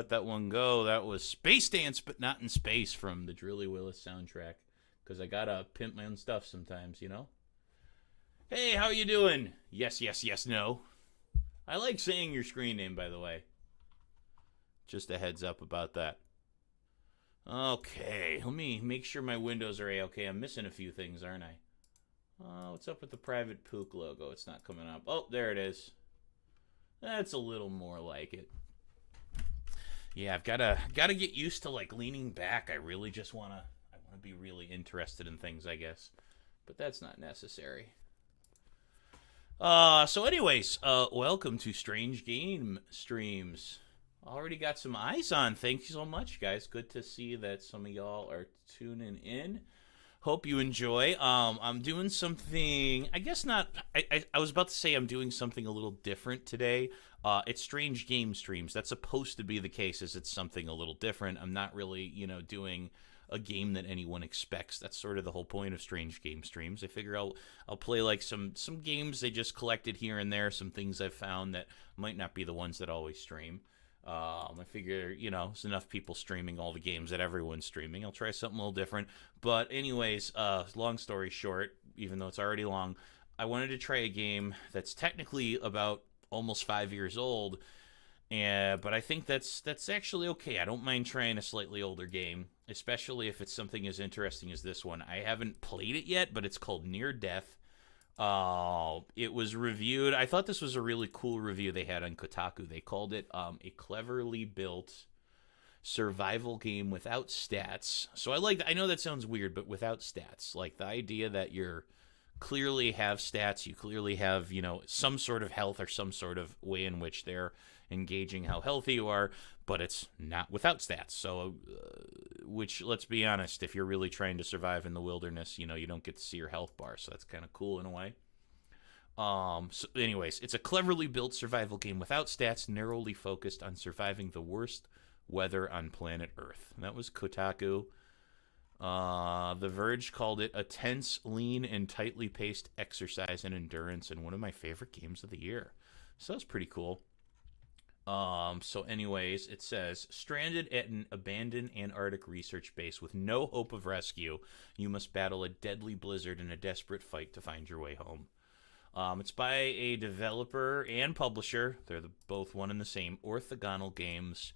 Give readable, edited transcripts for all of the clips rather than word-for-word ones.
let that one go. That was Space Dance, but not in space from the Drilly Willis soundtrack. Because I gotta pimp my own stuff sometimes, you know? Hey, how you doing? Yes, yes, yes, no. I like saying your screen name, by the way. Just a heads up about that. Okay, let me make sure my windows are A-okay. I'm missing a few things, aren't I? What's up with the Private Pook logo? It's not coming up. Oh, there it is. That's a little more like it. Yeah, I've gotta get used to like leaning back. I really just wanna be really interested in things, I guess, but that's not necessary. So anyways, welcome to Strange Game Streams. Already got some eyes on. Thank you so much, guys. Good to see that some of y'all are tuning in. Hope you enjoy. I'm doing something, I guess not, I was about to say I'm doing something a little different today. It's Strange Game Streams. That's supposed to be the case, is it's something a little different. I'm not really, doing a game that anyone expects. That's sort of the whole point of Strange Game Streams. I figure I'll play like some games they just collected here and there, some things I've found that might not be the ones that always stream. I figure, there's enough people streaming all the games that everyone's streaming. I'll try something a little different. But anyways, long story short, even though it's already long, I wanted to try a game that's technically about almost 5 years old, but I think that's actually okay. I don't mind trying a slightly older game, especially if it's something as interesting as this one. I haven't played it yet, but it's called Near Death. It was reviewed. I thought this was a really cool review they had on Kotaku. They called it a cleverly built survival game without stats. So I know that sounds weird, but without stats. Like the idea that you're clearly have stats, you clearly have, some sort of health or some sort of way in which they're engaging how healthy you are, but it's not without stats. So, which, let's be honest, if you're really trying to survive in the wilderness, you don't get to see your health bar, so that's kind of cool in a way. So anyways, it's a cleverly built survival game without stats, narrowly focused on surviving the worst weather on planet Earth. And that was Kotaku. The Verge called it a tense, lean, and tightly paced exercise in endurance, and one of my favorite games of the year. So that's pretty cool. So anyways, it says, stranded at an abandoned Antarctic research base with no hope of rescue, you must battle a deadly blizzard in a desperate fight to find your way home. It's by a developer and publisher. They're both one and the same, Orthogonal Games.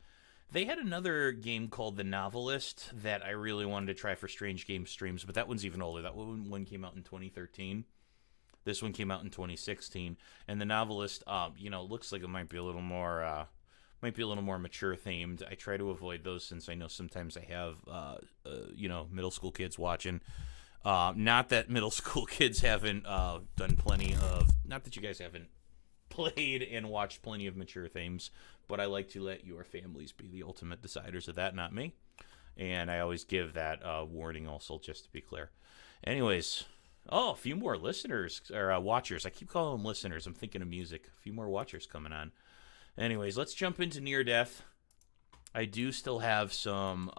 They had another game called The Novelist that I really wanted to try for Strange Game Streams, but that one's even older. That one came out in 2013. This one came out in 2016, and The Novelist, looks like it might be a little more mature themed. I try to avoid those since I know sometimes I have, middle school kids watching. Not that middle school kids haven't done plenty of, not that you guys haven't played and watched plenty of mature themes, but I like to let your families be the ultimate deciders of that, not me. And I always give that warning also, just to be clear. Anyways. Oh, a few more listeners, or watchers. I keep calling them listeners. I'm thinking of music. A few more watchers coming on. Anyways, let's jump into Near Death. I do still have some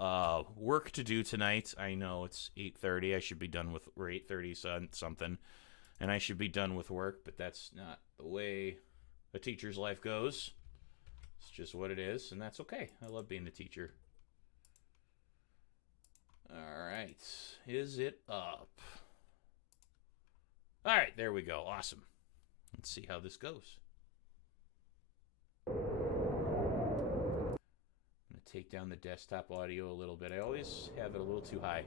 work to do tonight. I know it's 8:30. I should be done with, or 8:30 something. And I should be done with work, but that's not the way a teacher's life goes. It's just what it is, and that's okay. I love being a teacher. All right. Is it up? All right, there we go. Awesome. Let's see how this goes. I'm going to take down the desktop audio a little bit. I always have it a little too high.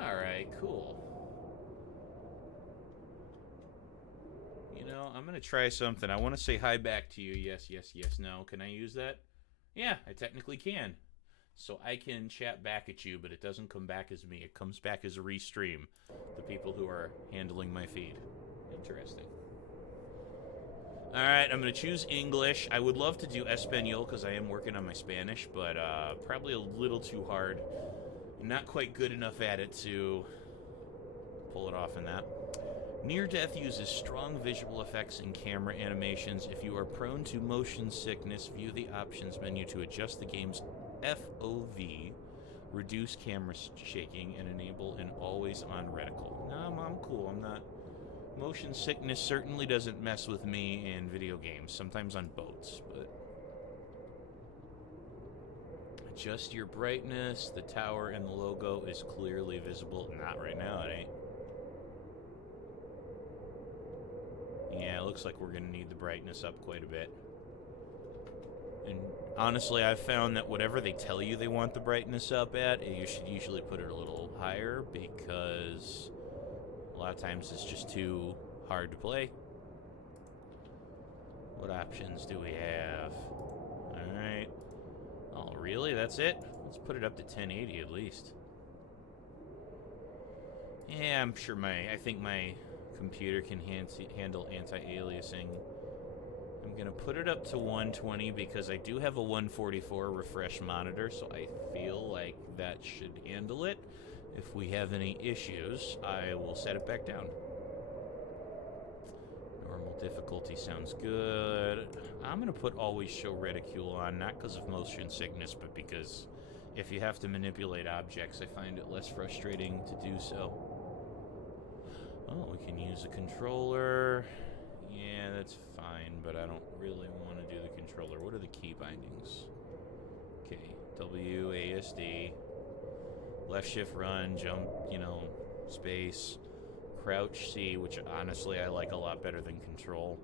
All right, cool. I'm going to try something. I want to say hi back to you. Yes, yes, yes, no. Can I use that? Yeah, I technically can. So I can chat back at you, but it doesn't come back as me. It comes back as a restream. The people who are handling my feed. Interesting. Alright, I'm going to choose English. I would love to do Espanol because I am working on my Spanish, but probably a little too hard. Not quite good enough at it to pull it off in that. Near Death uses strong visual effects and camera animations. If you are prone to motion sickness, view the options menu to adjust the game's FOV, reduce camera shaking, and enable an always-on reticle. No, I'm cool. I'm not Motion sickness certainly doesn't mess with me in video games, sometimes on boats, but... Adjust your brightness. The tower and the logo is clearly visible. Not right now, it ain't. Yeah, it looks like we're going to need the brightness up quite a bit. And honestly, I've found that whatever they tell you they want the brightness up at, you should usually put it a little higher, because a lot of times it's just too hard to play. What options do we have? Alright. Oh, really? That's it? Let's put it up to 1080 at least. Yeah, I'm sure I think my computer can handle anti-aliasing. I'm gonna put it up to 120 because I do have a 144 refresh monitor, so I feel like that should handle it. If we have any issues, I will set it back down. Normal difficulty sounds good. I'm gonna put always show reticule on, not because of motion sickness, but because if you have to manipulate objects, I find it less frustrating to do so. Oh, we can use a controller. Yeah, that's fine, but I don't really want to do the controller. What are the key bindings? Okay, W, ASD, left shift run, jump, you know, space, crouch C, which honestly I like a lot better than control.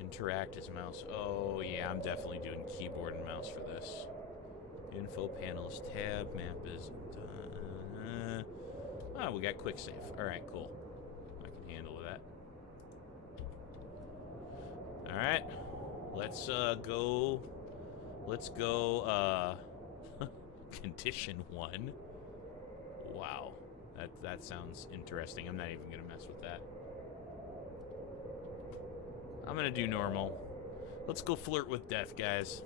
Interact is mouse. Oh yeah, I'm definitely doing keyboard and mouse for this. Info panels, tab, map is done. Oh, we got quick save. Alright, cool. I can handle that. Alright. Let's go, condition 1. Wow. That sounds interesting. I'm not even gonna mess with that. I'm gonna do normal. Let's go flirt with death, guys.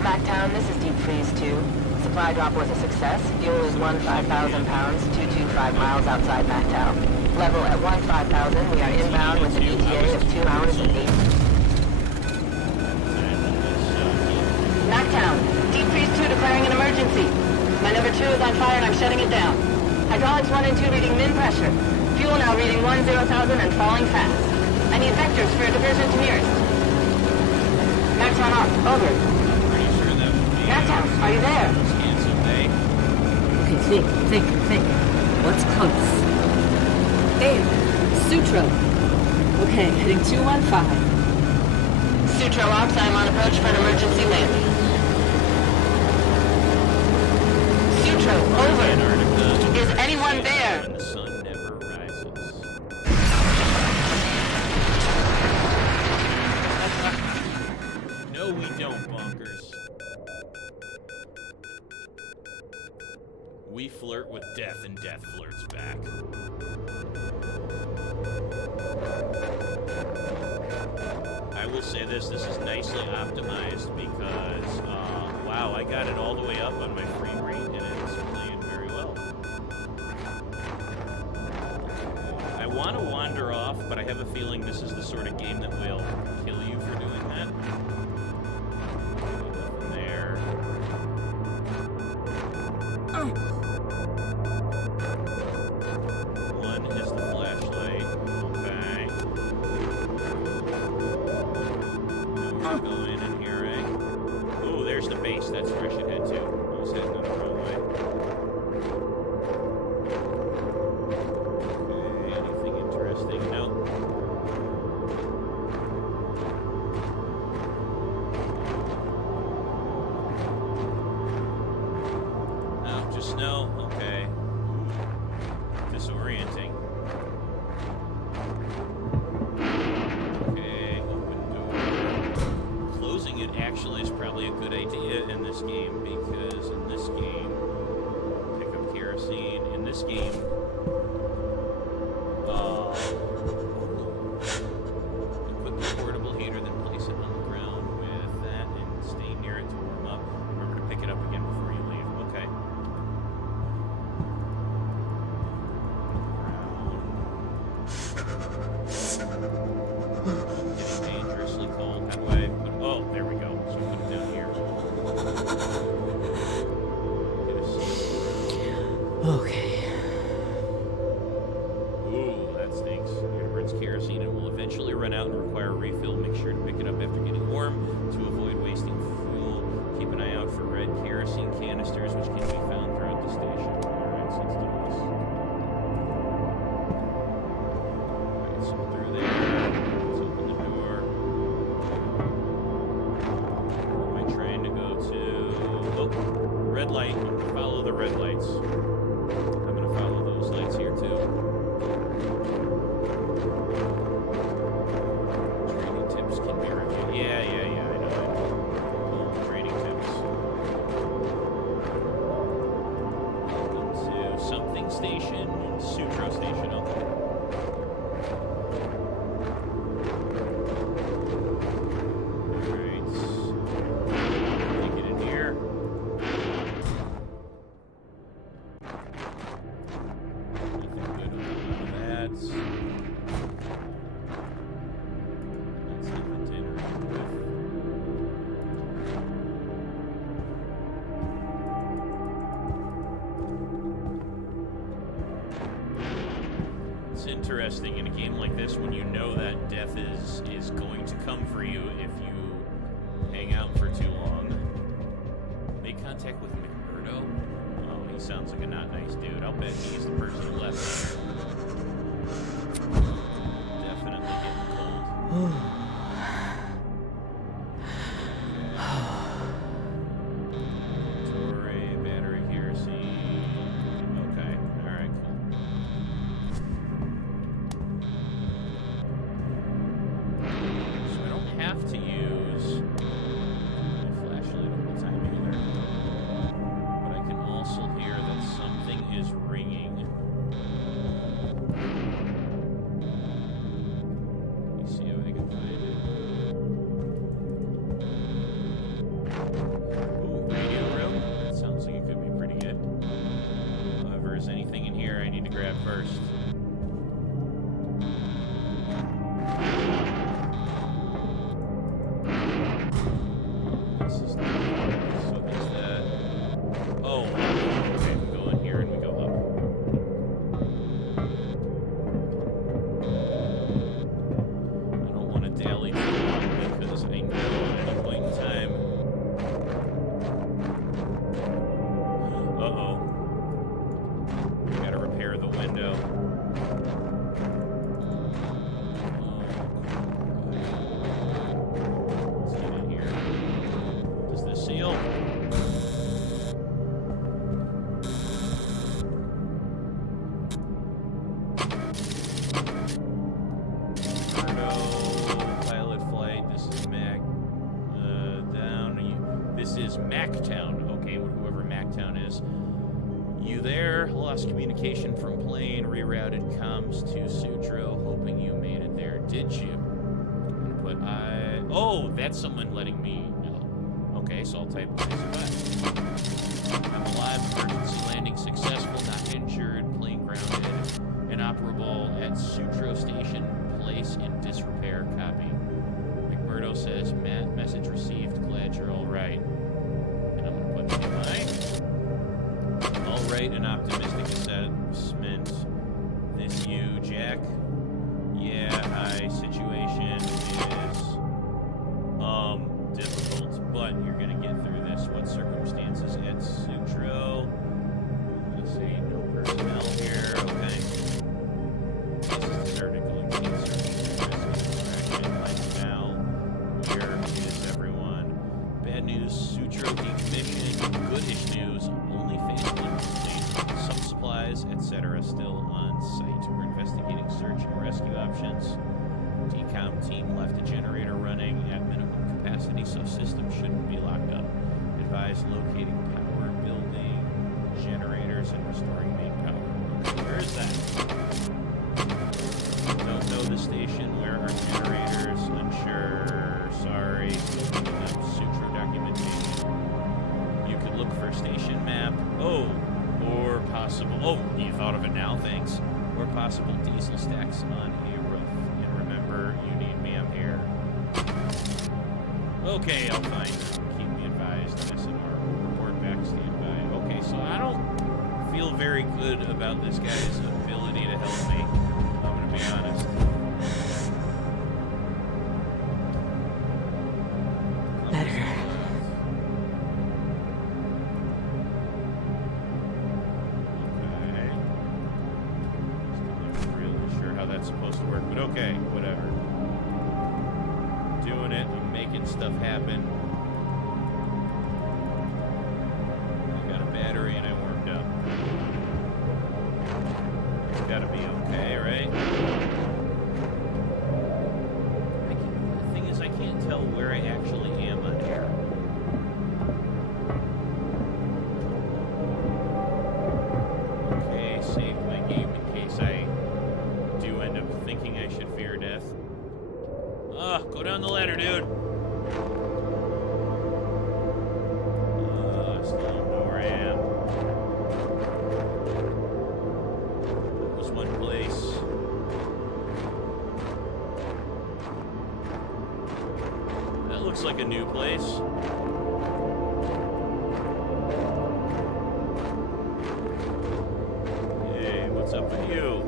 Mactown, this is Deep Freeze 2. Supply drop was a success. Fuel is 15,000 pounds, 225 miles outside Mactown. Level at 15,000. We are inbound with an ETA of 2 hours and 8. Mactown, Deep Freeze 2 declaring an emergency. My number 2 is on fire and I'm shutting it down. Hydraulics 1 and 2 reading min pressure. Fuel now reading 10,000 and falling fast. I need vectors for a diversion to nearest. Mactown off. Over. Mactown, are you there? Okay, think. What's close? There, Sutro. Okay, heading 215. Sutro Ops, I am on approach for an emergency landing. Sutro, over. Is anyone there? When the sun never rises. No, we don't, bonkers. We flirt with death, and death flirts back. I will say this is nicely optimized because, wow, I got it all the way up on my frame rate, and it's playing very well. I want to wander off, but I have a feeling this is the sort of game that will kill you for doing that. From there. One is the flashlight. Okay. Now we're going in here, eh? Ooh, there's the base. That's where I should head to. Almost heading in the wrong way. Okay, anything interesting? Nope. No, just snow. Okay. Disorienting. Okay, open door. Closing it actually is probably a good idea in this game because in this game, pick up kerosene. In this game, equip the portable heater, then place it on the ground with that and stay near it to warm up. Remember to pick it up again before you leave. Okay. Getting dangerously cold. How do I put... Oh, interesting in a game like this when you know that death is going to come for you if you hang out for too long. Make contact with McMurdo? Oh, he sounds like a not nice dude. I'll bet he's the person who left. Definitely getting cold. Torre, battery kerosene. Okay, alright, cool. So I don't have to use my flashlight all the time either. But I can also hear that something is ringing. Let me see if I can find it. Ooh, radio room. That sounds like it could be pretty good. However, is anything in here I need to grab first? This is not. So that's that. Oh, okay. We go in here and we go up. I don't want to dally too long because I know at any point in time. Uh-oh. We gotta repair the window. Let's get in here. Does this seal? Pilot flight. This is Mac. This is Mactown. Okay, whoever Mactown is. You there? Lost communication from plane. Rerouted comms to Sutro. Hoping you made it there. Did you? I'm gonna put Oh, that's someone letting me know. Okay, so I'll type I survived. I'm alive. Emergency landing successful. Not injured. Plane grounded. Inoperable at Sutro Station. Place in disrepair. Copy. McMurdo says, Matt, message received. Glad you're all right. And I'm going to put mine. All right, an optimistic assessment. This you, Jack? Yeah, hi. Situation is, difficult, but you're going to get through this. What circumstances at Sutro? I'm going to say no personnel here. Okay. This is deserted. Going to get searching. Like now, where is everyone? Bad news, Sutro decommissioned. Goodish news, only phase one complete. Some supplies, etc. still on site. We're investigating search and rescue options. Decom team left a generator running at minimum capacity, so systems shouldn't be locked up. Advise locating power, building generators, and restoring main power. Okay, where is that? Don't know the station. Where are generators? Unsure. Sorry. Sutro documentation. You could look for station map. Oh, or possible. Oh, you thought of it now. Thanks. Or possible diesel stacks on a roof. And remember, you need me. I'm here. Okay, I'll find them. Keep me advised. SNR. Report back. Stand by. Okay, so I don't feel very good about this guy's ability to help me. I'm gonna be honest. Better. Okay. Still not really sure how that's supposed to work, but okay, whatever. Doing it, I'm making stuff happen. I got a battery and I warmed up. It's gotta be okay, right? The thing is, I can't tell where I actually am on air. Okay, save my game in case I do end up thinking I should fear death. Go down the ladder, dude. Still don't know where I am. That was one place. That looks like a new place. Hey, what's up with you?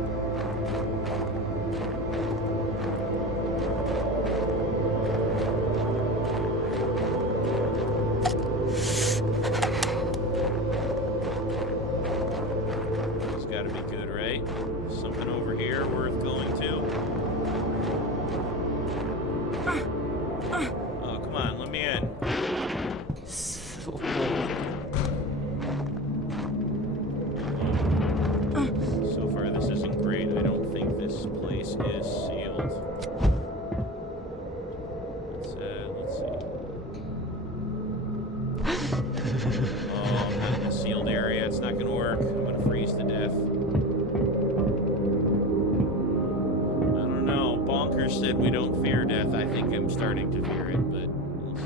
work. I'm gonna freeze to death. I don't know. Bonkers said we don't fear death. I think I'm starting to fear it, but we'll see.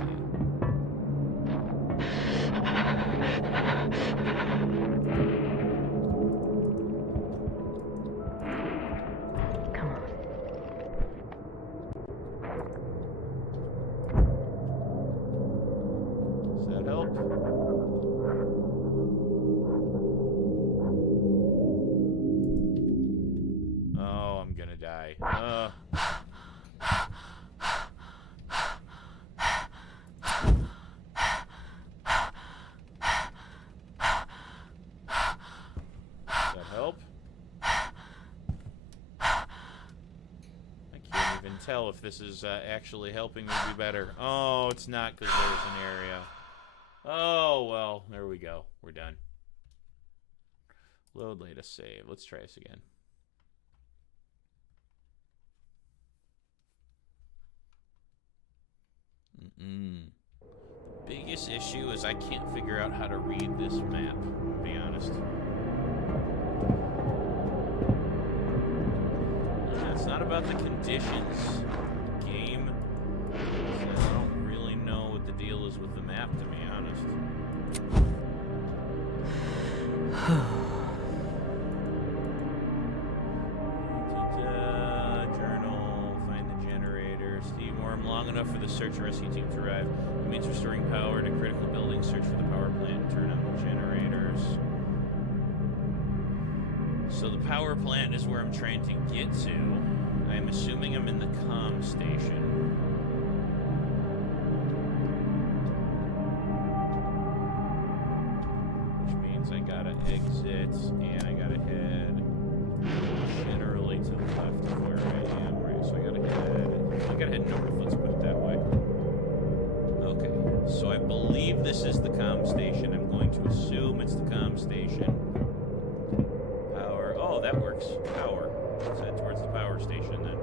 Tell if this is actually helping me be better. Oh, it's not because there's an area. Oh, well, there we go. We're done. Load latest save. Let's try this again. Biggest issue is I can't figure out how to read this map, to be honest. It's not about the conditions, game. I don't really know what the deal is with the map, to be honest. Journal, find the generator. Steve Worm, long enough for the search and rescue team to arrive. It means restoring power to critical buildings, search for the power plant, and turn on the generators. So the power plant is where I'm trying to get to. I'm assuming I'm in the comm station. Which means I gotta exit and I gotta head generally to the left of where I am, right? So I gotta head north, let's put it that way. Okay, so I believe this is the comm station. I'm going to assume it's the comm station. Oh, that works. Power. Let's head towards the power station then.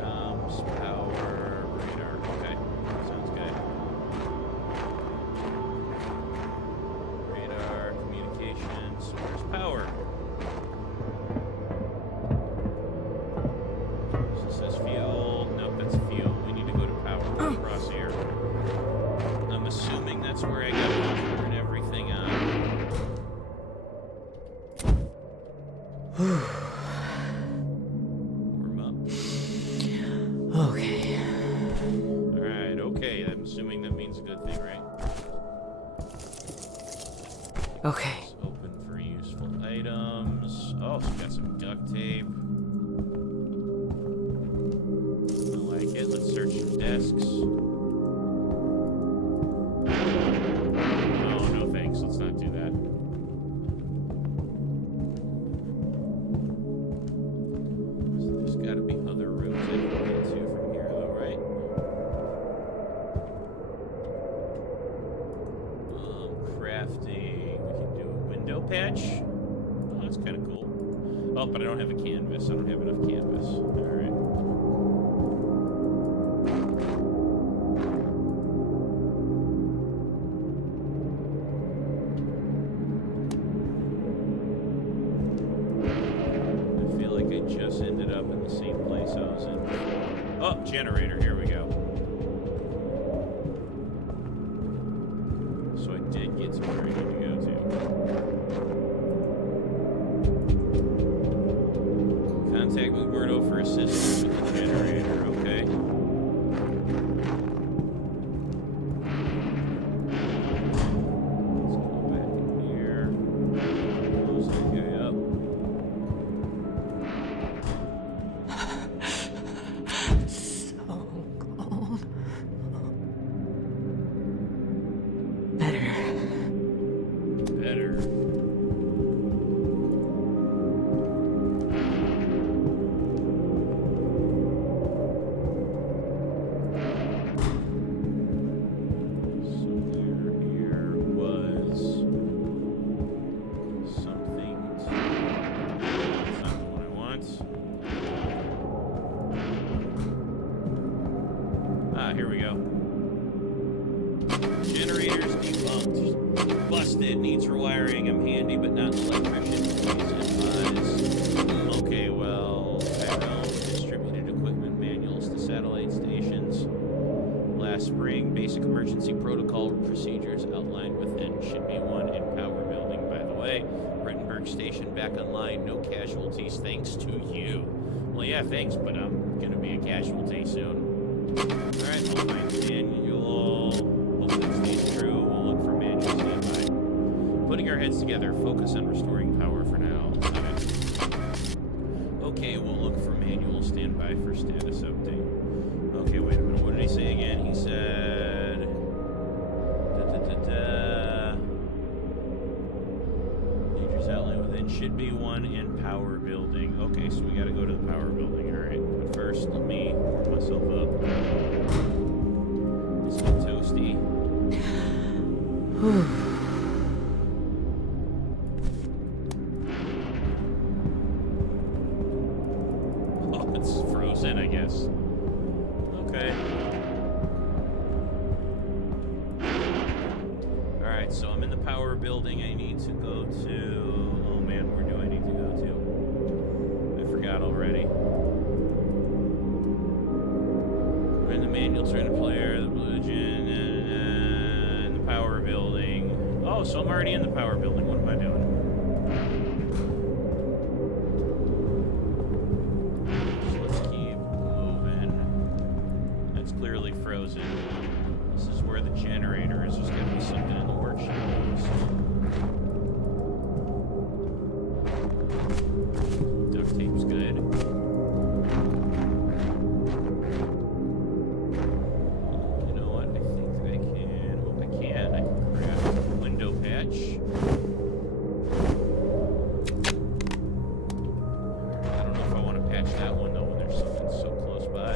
Comms, power, radar. Okay, sounds good. Radar, communications. Where's power? So it says fuel. Nope, that's fuel. Across here. I'm assuming that's where I gotta turn everything on. Warm up. Okay. Alright, okay. I'm assuming that means a good thing, right? Okay. It's open for useful items. Oh, so we got some duct tape. Let's search some desks. Oh, no thanks. Let's not do that. So there's got to be other rooms I can get to from here, though, right? Crafting. We can do a window patch. Oh, that's kind of cool. Oh, but I don't have a canvas. I don't have enough canvas. All right. Generator, here we go. So I did get to where I need to go to. Contact Muberto for assistance with the generator, okay. Let's go back in here. Close that guy up. busted. Needs rewiring. I'm handy, but not an electrician. Please advise. Okay, well, Tyrell distributed equipment manuals to satellite stations. Last spring, basic emergency protocol procedures outlined within should be one in power building. By the way, Rittenberg Station back online. No casualties thanks to you. Well, yeah, thanks, but I'm gonna be a casualty soon. Alright, I'll find the manual. Hope it stays true. We'll look for manual standby. Putting our heads together, focus on restoring power for now. Okay, we'll look for manual standby for status update. Okay, wait a minute. What did he say again? He said... Features outlined within should be one in power building. Okay, so we gotta go to the power building. Alright, but first, let me warm myself up. Just get toasty. Oh, it's frozen, I guess. Okay. Alright, so I'm in the power building. I need to go to... Oh man, where do I need to go to? I forgot already. We're in the manual, turn to player, the blue gen, in the power building. Oh, so I'm already in the power building. What am I doing? Clearly frozen. This is where the generator is. There's going to be something in the workshop. Duct tape's good. You know what? I think I can. Oh, I can. I can craft a window patch. I don't know if I want to patch that one though when there's something so close by.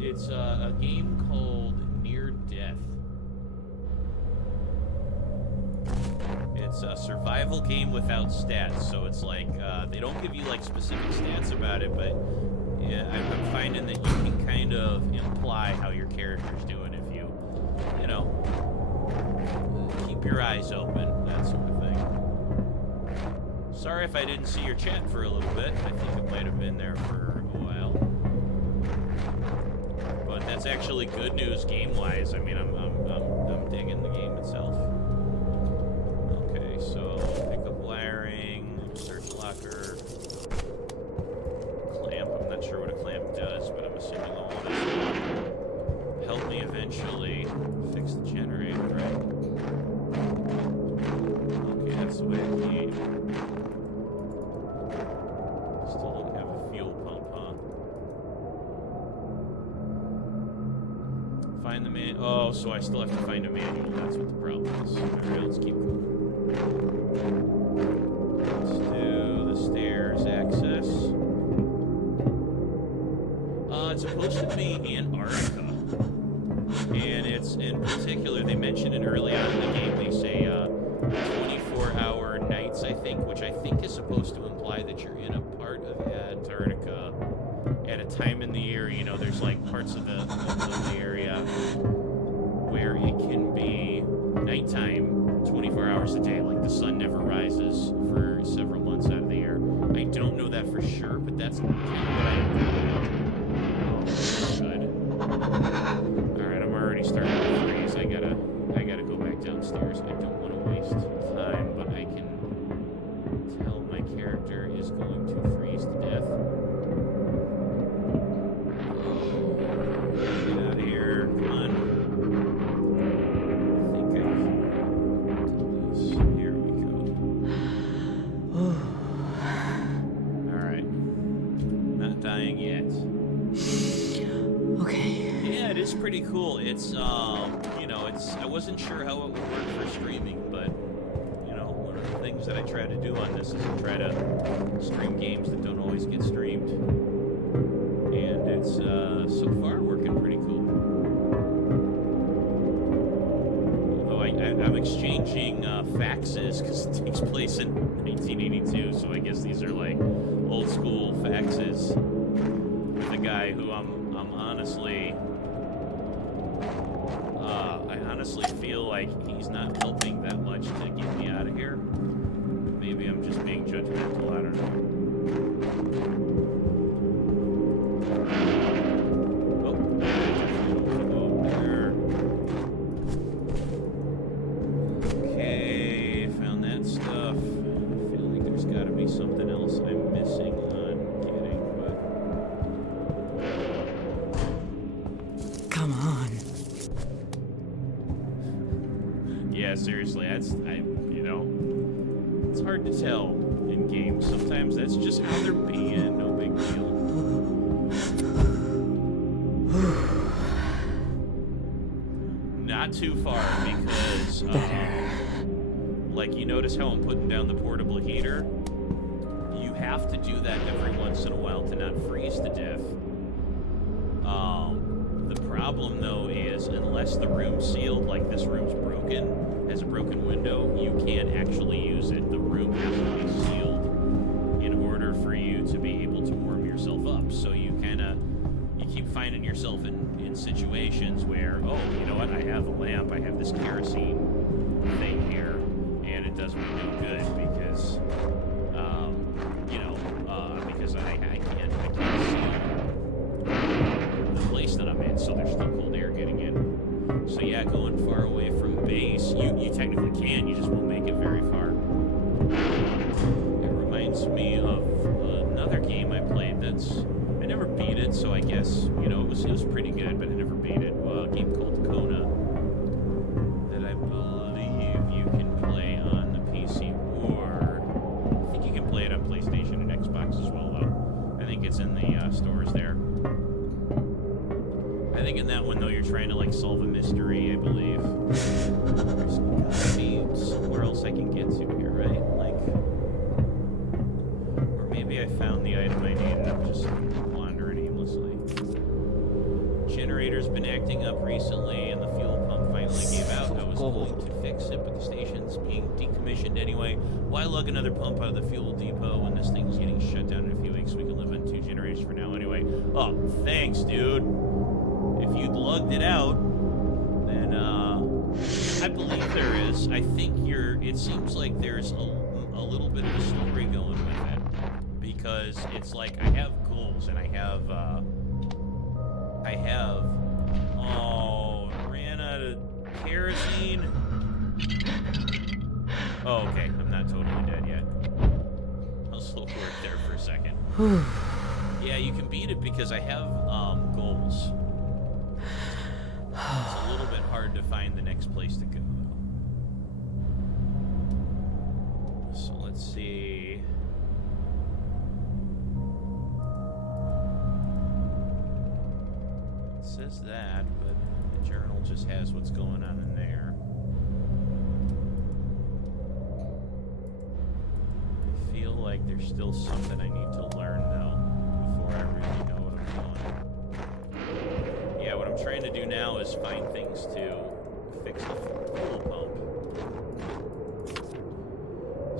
It's a game called Near Death. It's a survival game without stats, so it's like, they don't give you like specific stats about it, but yeah, I'm finding that you can kind of imply how your character's doing if you know, keep your eyes open, that sort of thing. Sorry if I didn't see your chat for a little bit. I think it might have been there for a while. But that's actually good news game-wise. I mean, I'm digging the game itself. Okay, so pick up wiring, search locker, clamp. I'm not sure what a clamp does, but I'm assuming all of this will help me eventually fix the generator, right? Okay, that's the way it came. Still don't have a fuel pump, huh? Find the man. Oh, so I still have to find a manual. That's what the problem is. Alright, let's keep going. Let's do the stairs access. It's supposed to be Antarctica. And it's, in particular, they mention it early on in the game. They say 24-hour nights, I think, which I think is supposed to imply that you're in a part of Antarctica at a time in the year. You know, there's like parts of the area where it can be nighttime 24 hours a day, like the sun never rises for several months out of the year. I don't know that for sure, but that's kind of what I know. Oh, good. Alright, I'm already starting to freeze. I gotta go back downstairs. I don't want to waste time, but I can tell my character is going to freeze to death. Get out of here. Come on. I think I can do this. Here we go. Alright. Not dying yet. Okay. Yeah, it is pretty cool. It's, you know, I wasn't sure how it would work for streaming, but that I try to do on this is I try to stream games that don't always get streamed. And it's so far working pretty cool. Although I'm exchanging faxes because it takes place in 1982, so I guess these are like old school faxes with a guy who I'm honestly, I honestly feel like he's not helping that much to get me out of here. Maybe I'm just being judgmental, I don't know. Okay, found that stuff. I feel like there's got to be something else I'm missing on getting, but... Come on. Yeah, seriously, it's hard to tell in games. Sometimes that's just how they're being, no big deal. Not too far, because, like, you notice how I'm putting down the portable heater? You have to do that every once in a while to not freeze to death. The problem, though, is unless the room's sealed, like this room's broken, has a broken window, you can't actually use it. The room has to be sealed in order for you to be able to warm yourself up. So you keep finding yourself in situations where, oh, you know what, I have a lamp, I have this kerosene thing here, and it does me no good because, because I can't seal the place that I'm in, so there's still cold air getting in. So yeah, going far away from base, you technically can, you just won't make it very far. It reminds me of another game I played that's, I never beat it, so I guess, it was pretty good, but I never beat it. A game called Kona that I believe you can play on the PC, or I think you can play it on PlayStation and Xbox as well, though. I think it's in the stores there. I think in that one, though, you're trying to, like, solve a mystery, I believe. There's gotta be somewhere else I can get to here, right? Like, or maybe I found the item I need and I'm just wandering aimlessly. Generator's been acting up recently and the fuel pump finally gave out. I was going to fix it, but the station's being decommissioned anyway. Why lug another pump out of the fuel depot when this thing's getting shut down in a few weeks? We can live on 2 generators for now anyway. Oh, thanks, dude. If you'd lugged it out, then, I believe there is. I think it seems like there's a little bit of a story going with it. Because it's like, I have goals, and I ran out of kerosene. Oh, okay, I'm not totally dead yet. I was a little worried there for a second. Yeah, you can beat it because I have, goals. It's a little bit hard to find the next place to go. So let's see. It says that, but the journal just has what's going on in there. I feel like there's still something I need to learn, though, before I really know what I'm doing. Yeah, what I'm trying to do now is find things to fix the fuel pump.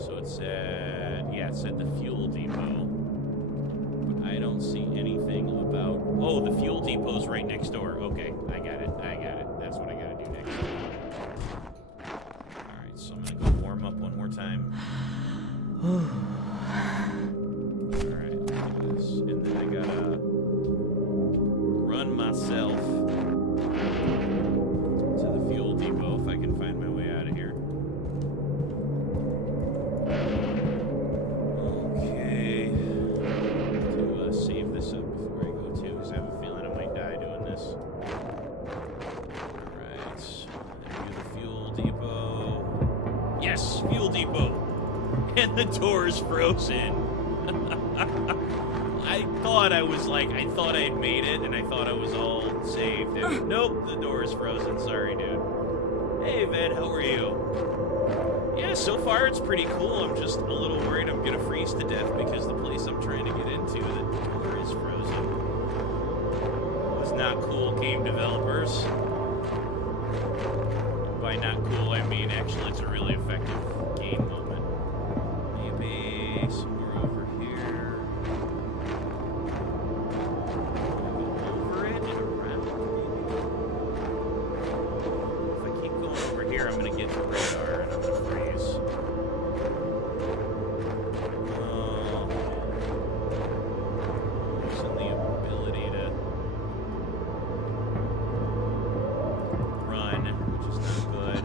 So it said the fuel depot. But I don't see anything about... Oh, the fuel depot's right next door. Okay, I got it. That's what I gotta do next. Alright, so I'm gonna go warm up one more time. Alright, do this. And then I gotta run myself to the fuel depot if I can find my way out of here. Okay. To save this up before I go too, because I have a feeling I might die doing this. Alright. Do the fuel depot. Yes! Fuel depot! And the door's frozen. I thought I had made it, and I thought I was all saved. And nope, the door is frozen. Sorry, dude. Hey, Ved, how are you? Yeah, so far it's pretty cool. I'm just a little worried I'm gonna freeze to death because the place I'm trying to get into, the door is frozen. It was not cool, game developers. By not cool, I mean actually it's a really effective game moment. Maybe somewhere over here. Over it and around. If I keep going over here, I'm gonna get to radar and I'm gonna freeze. Losing the ability to run, which is not good.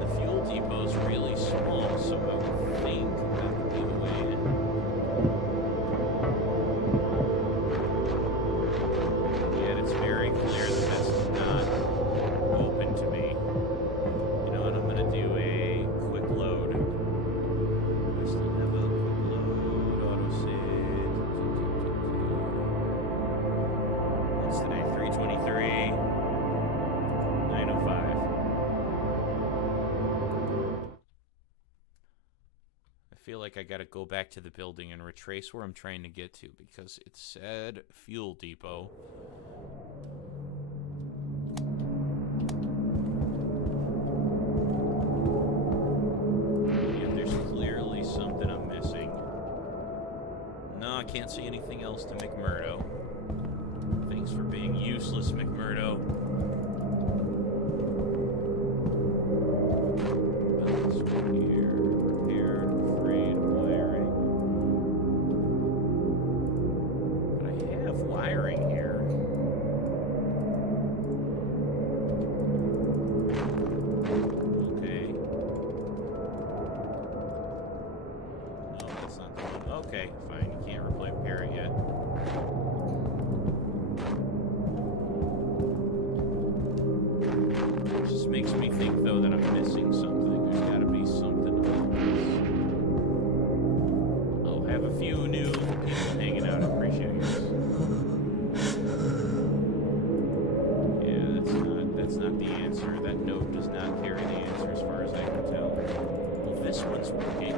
The fuel depot's really small, so I would think that would be the way in. Yet it's very clear that that's not open to me. You know what, I'm gonna do a quick load. I still have a quick load, autosave. What's today? 323. 905. I feel like I gotta go back to the building and retrace where I'm trying to get to because it said fuel depot. Yeah, there's clearly something I'm missing. No, I can't see anything else to McMurdo. Thanks for being useless, McMurdo. Balance here. Repaired, frayed wiring. But I have wiring here. Okay. No, that's not the one. Okay, fine. You can't repair it yet. It just makes me think, though, that I'm missing something. There's got to be something about this. I'll have a few new people hanging out. I appreciate it, guys. Yeah, that's not the answer. That note does not carry the answer as far as I can tell. Well, this one's working.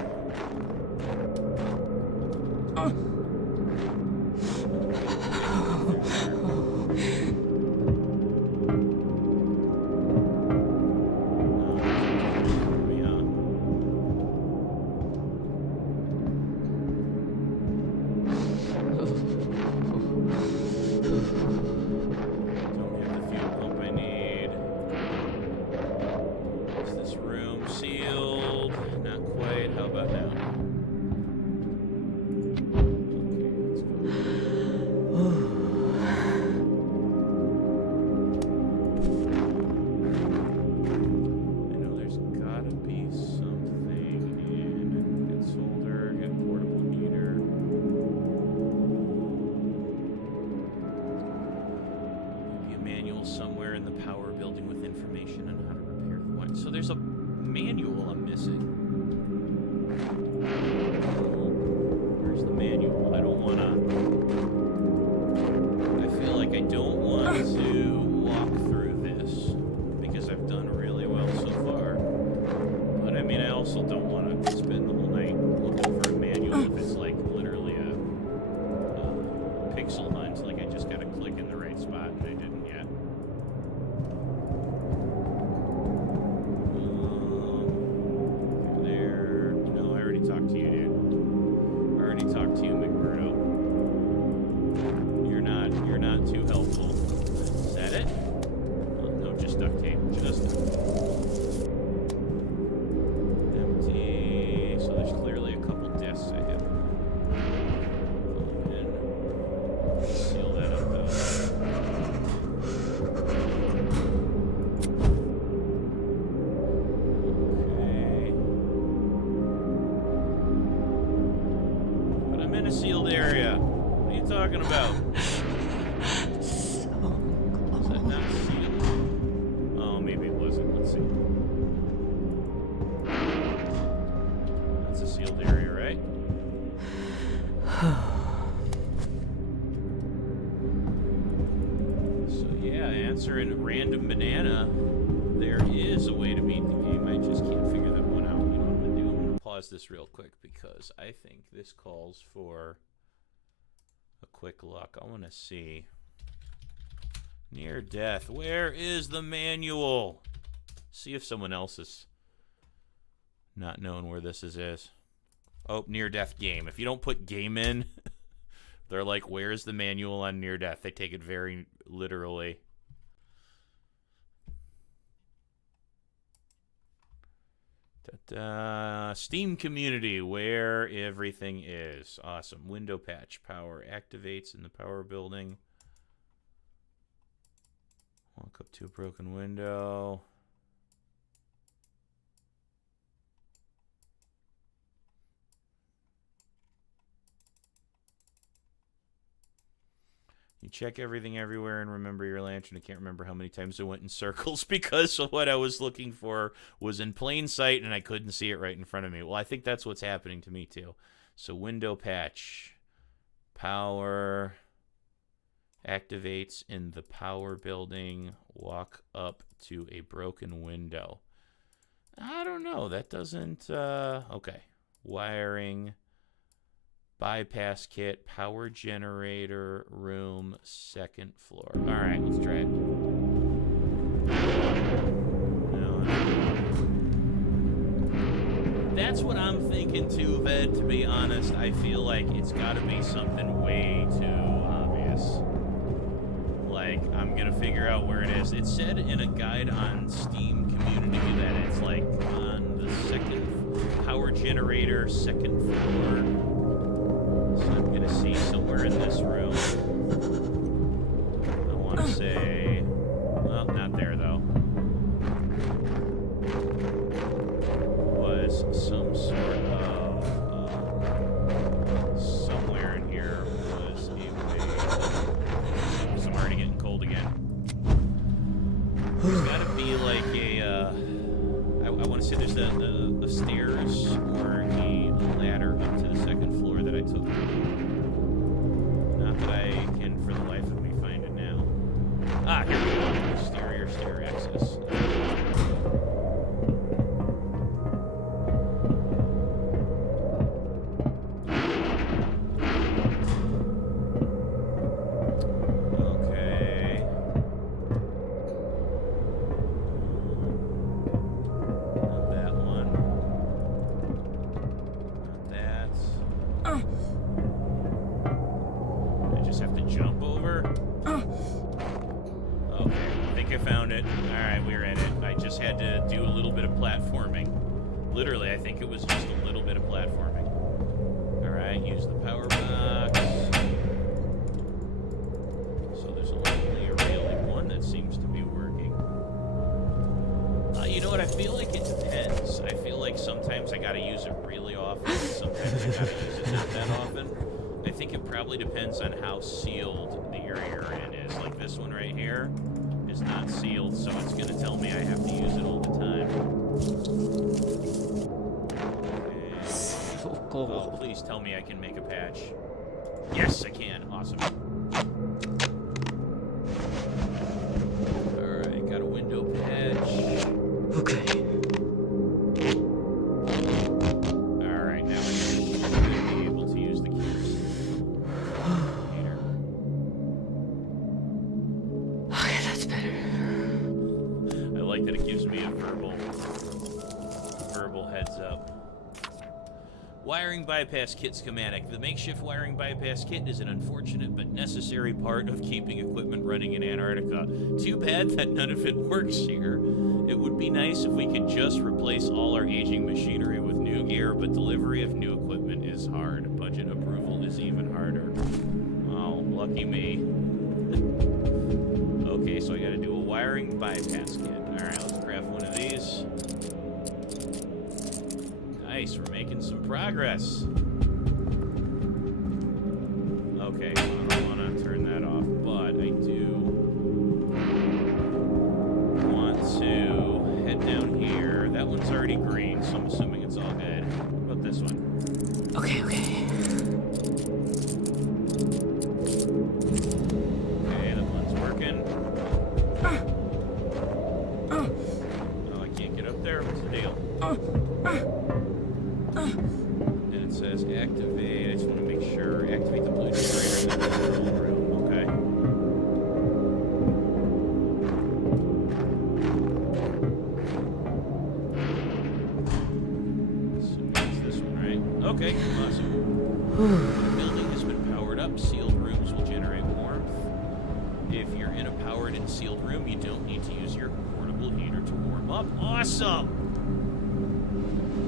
So there's a manual I'm missing. Where's the manual? I don't want to... I feel like I don't want to walk through this because I've done really well so far. But I mean, I also don't want to spend the whole night looking for a manual if it's like literally a pixel hunt. Like I just got to click in the right spot and I didn't yet. Talk to you, dude. I already talked to you, McMurdo. You're not too helpful. Is that it? Oh, no, just duct tape. Just empty. So there's clearly a couple desks I have. And seal that up though. In a sealed area. What are you talking about? So Was that not sealed? Oh, maybe it wasn't. Let's see. That's a sealed area, right? So yeah, answering random banana. pause this real quick because I think this calls for a quick look. I want to see. Near death. Where is the manual? See if someone else is not knowing where this is. Oh, near death game. If you don't put game in, they're like, where's the manual on near death? They take it very literally. Steam community, where everything is. Awesome. Window patch. Power activates in the power building. Walk up to a broken window. You check everything everywhere and remember your lantern. I can't remember how many times I went in circles because what I was looking for was in plain sight and I couldn't see it right in front of me. Well, I think that's what's happening to me too. So window patch. Power activates in the power building. Walk up to a broken window. I don't know. That doesn't... okay. Wiring... Bypass kit, power generator, room, second floor. All right, let's try it. No. That's what I'm thinking too, Ved, to be honest. I feel like it's got to be something way too obvious. Like, I'm going to figure out where it is. It said in a guide on Steam community that it's like on the second power generator, second floor. So I'm going to see somewhere in this room. I want to say... Well, not there, though. Was some sort of... somewhere in here was a way... I'm already getting cold again. There's got to be like a... I want to say there's the stairs or a ladder up to the second floor that I took. Not that I can for the life of me find it now. Ah, here we go. Exterior stair access. Literally, I think it was just a little bit of platforming. Alright, use the power box. So there's only really one that seems to be working. You know what, I feel like it depends. I feel like sometimes I gotta use it really often, sometimes I gotta use it not that often. I think it probably depends on how sealed the area you're in is. Like this one right here is not sealed, so it's gonna tell me I have to use it all the time. Oh, please tell me I can make a patch. Yes, I can. Awesome. Alright, got a window patch. Okay. Alright, now I should be able to use the keys. Okay, that's better. I like that it gives me a verbal heads up. Wiring bypass kit schematic. The makeshift wiring bypass kit is an unfortunate but necessary part of keeping equipment running in Antarctica. Too bad that none of it works here. It would be nice if we could just replace all our aging machinery with new gear, but delivery of new equipment is hard. Budget approval is even harder. Oh, lucky me. Okay, so I gotta do a wiring bypass kit. Alright, let's grab one of these. Nice, we're making some progress. Okay, I don't want to turn that off, but I do want to head down here. That one's already green, so I'm assuming it's all good. What about this one? Okay. Okay, that one's working. Oh, I can't get up there. What's the deal? activate. I just want to make sure. Activate the blue generator in the control room. Okay. So that's this one, right? Okay, awesome. The building has been powered up. Sealed rooms will generate warmth. If you're in a powered and sealed room, you don't need to use your portable heater to warm up. Awesome!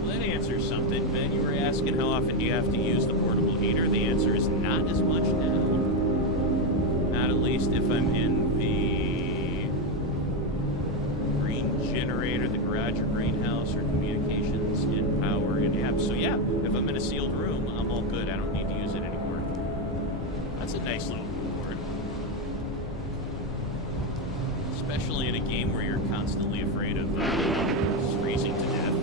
Well, that answers something. Ben, you were asking how often do you have to use the portable heater? The answer is not as much now. Not at least if I'm in the green generator, the garage or greenhouse, or communications in power and app. So yeah, if I'm in a sealed room, I'm all good. I don't need to use it anymore. That's a nice little reward. Especially in a game where you're constantly afraid of freezing to death.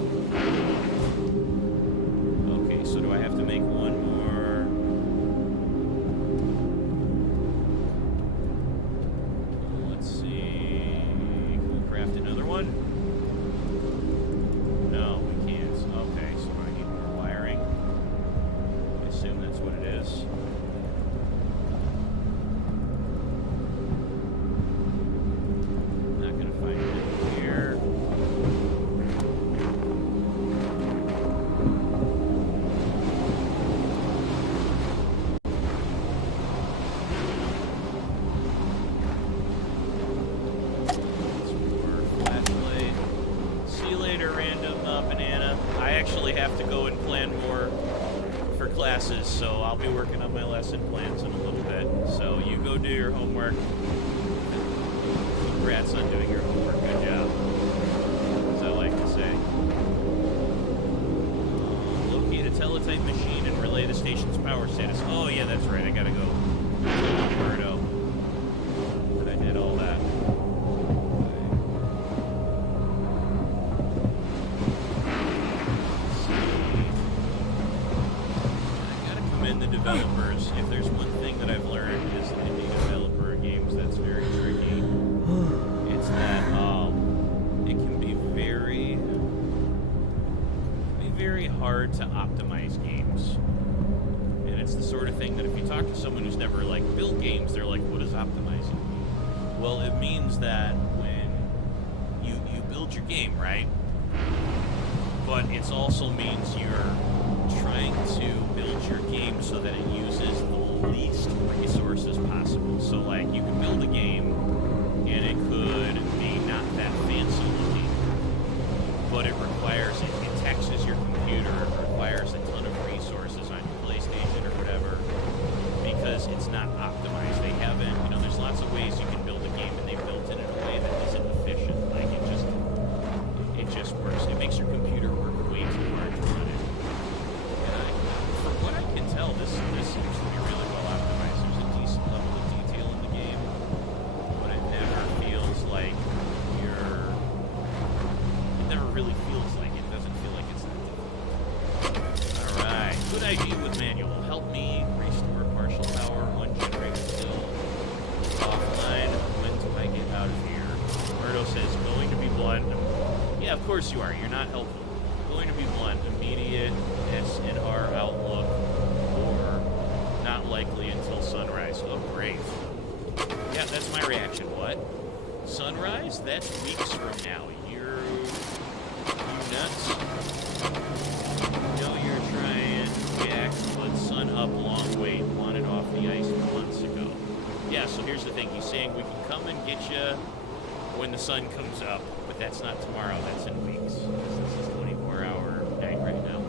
Okay, so do I have to make one more? Let's see. Can we craft another one? No, we can't. Okay, so I need more wiring. I assume that's what it is. Not gonna find it here. Have to go and plan more for classes, so I'll be working on my lesson plans in a little bit. So you go do your homework. Congrats on doing your homework. Good job. As I like to say. Locate a teletype machine and relay the station's power status. Oh yeah, that's right. I gotta go. Birdo. But I did all that. Developers, if there's one thing that I've learned as an indie developer of games that's very tricky, it's that it can be very hard to optimize games. And it's the sort of thing that if you talk to someone who's never like built games, they're like, what does optimizing mean? Well, it means that when you build your game, right? But it also means you're trying to build your game so that it uses the least resources possible. So like you can build a game and it could be not that fancy looking, but it requires it taxes your computer, it requires a ton of resources on your PlayStation or whatever because it's not optimized. They haven't, there's lots of ways you can build a game and they've built it in a way that isn't efficient. Like it just works. It makes your computer work way too hard to run it. From what I can tell, this seems to be really well optimized. There's a decent level of detail in the game, but it never feels like it never really feels like it. It doesn't feel like it's that difficult. Alright, good idea with manual. Help me restore partial power. One generator still offline. When do I get out of here? Murdo says, going to be blunt. Yeah, of course you are. You're not helpful. Going to be blunt. Immediate SNR outlook, or not likely until sunrise. Oh, great. Yeah, that's my reaction. What? Sunrise? That's weeks from now. You nuts? You're trying, Jack, but sun up, long wait. Wanted off the ice months ago. Yeah, so here's the thing. He's saying we can come and get you when the sun comes up, but that's not tomorrow. That's in weeks. Because this is 24-hour night right now.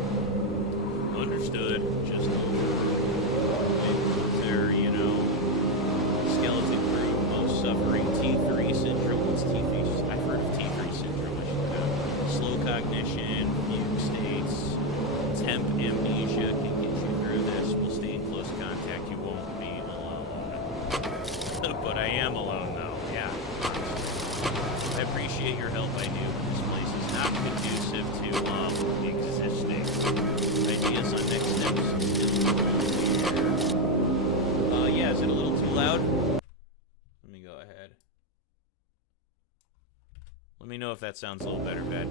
Understood. Just their, skeleton crew, most suffering T3 syndrome. What's T3? I've heard of T3 syndrome. I should know. Slow cognition, fugue states, temp amnesia can get you through this. We'll stay in close contact. You won't be alone. But I am alone, though. Yeah. I appreciate your help. I do. This place is not conducive to existing. Ideas on next steps. Yeah, is it a little too loud? Let me go ahead. Let me know if that sounds a little better, Ved.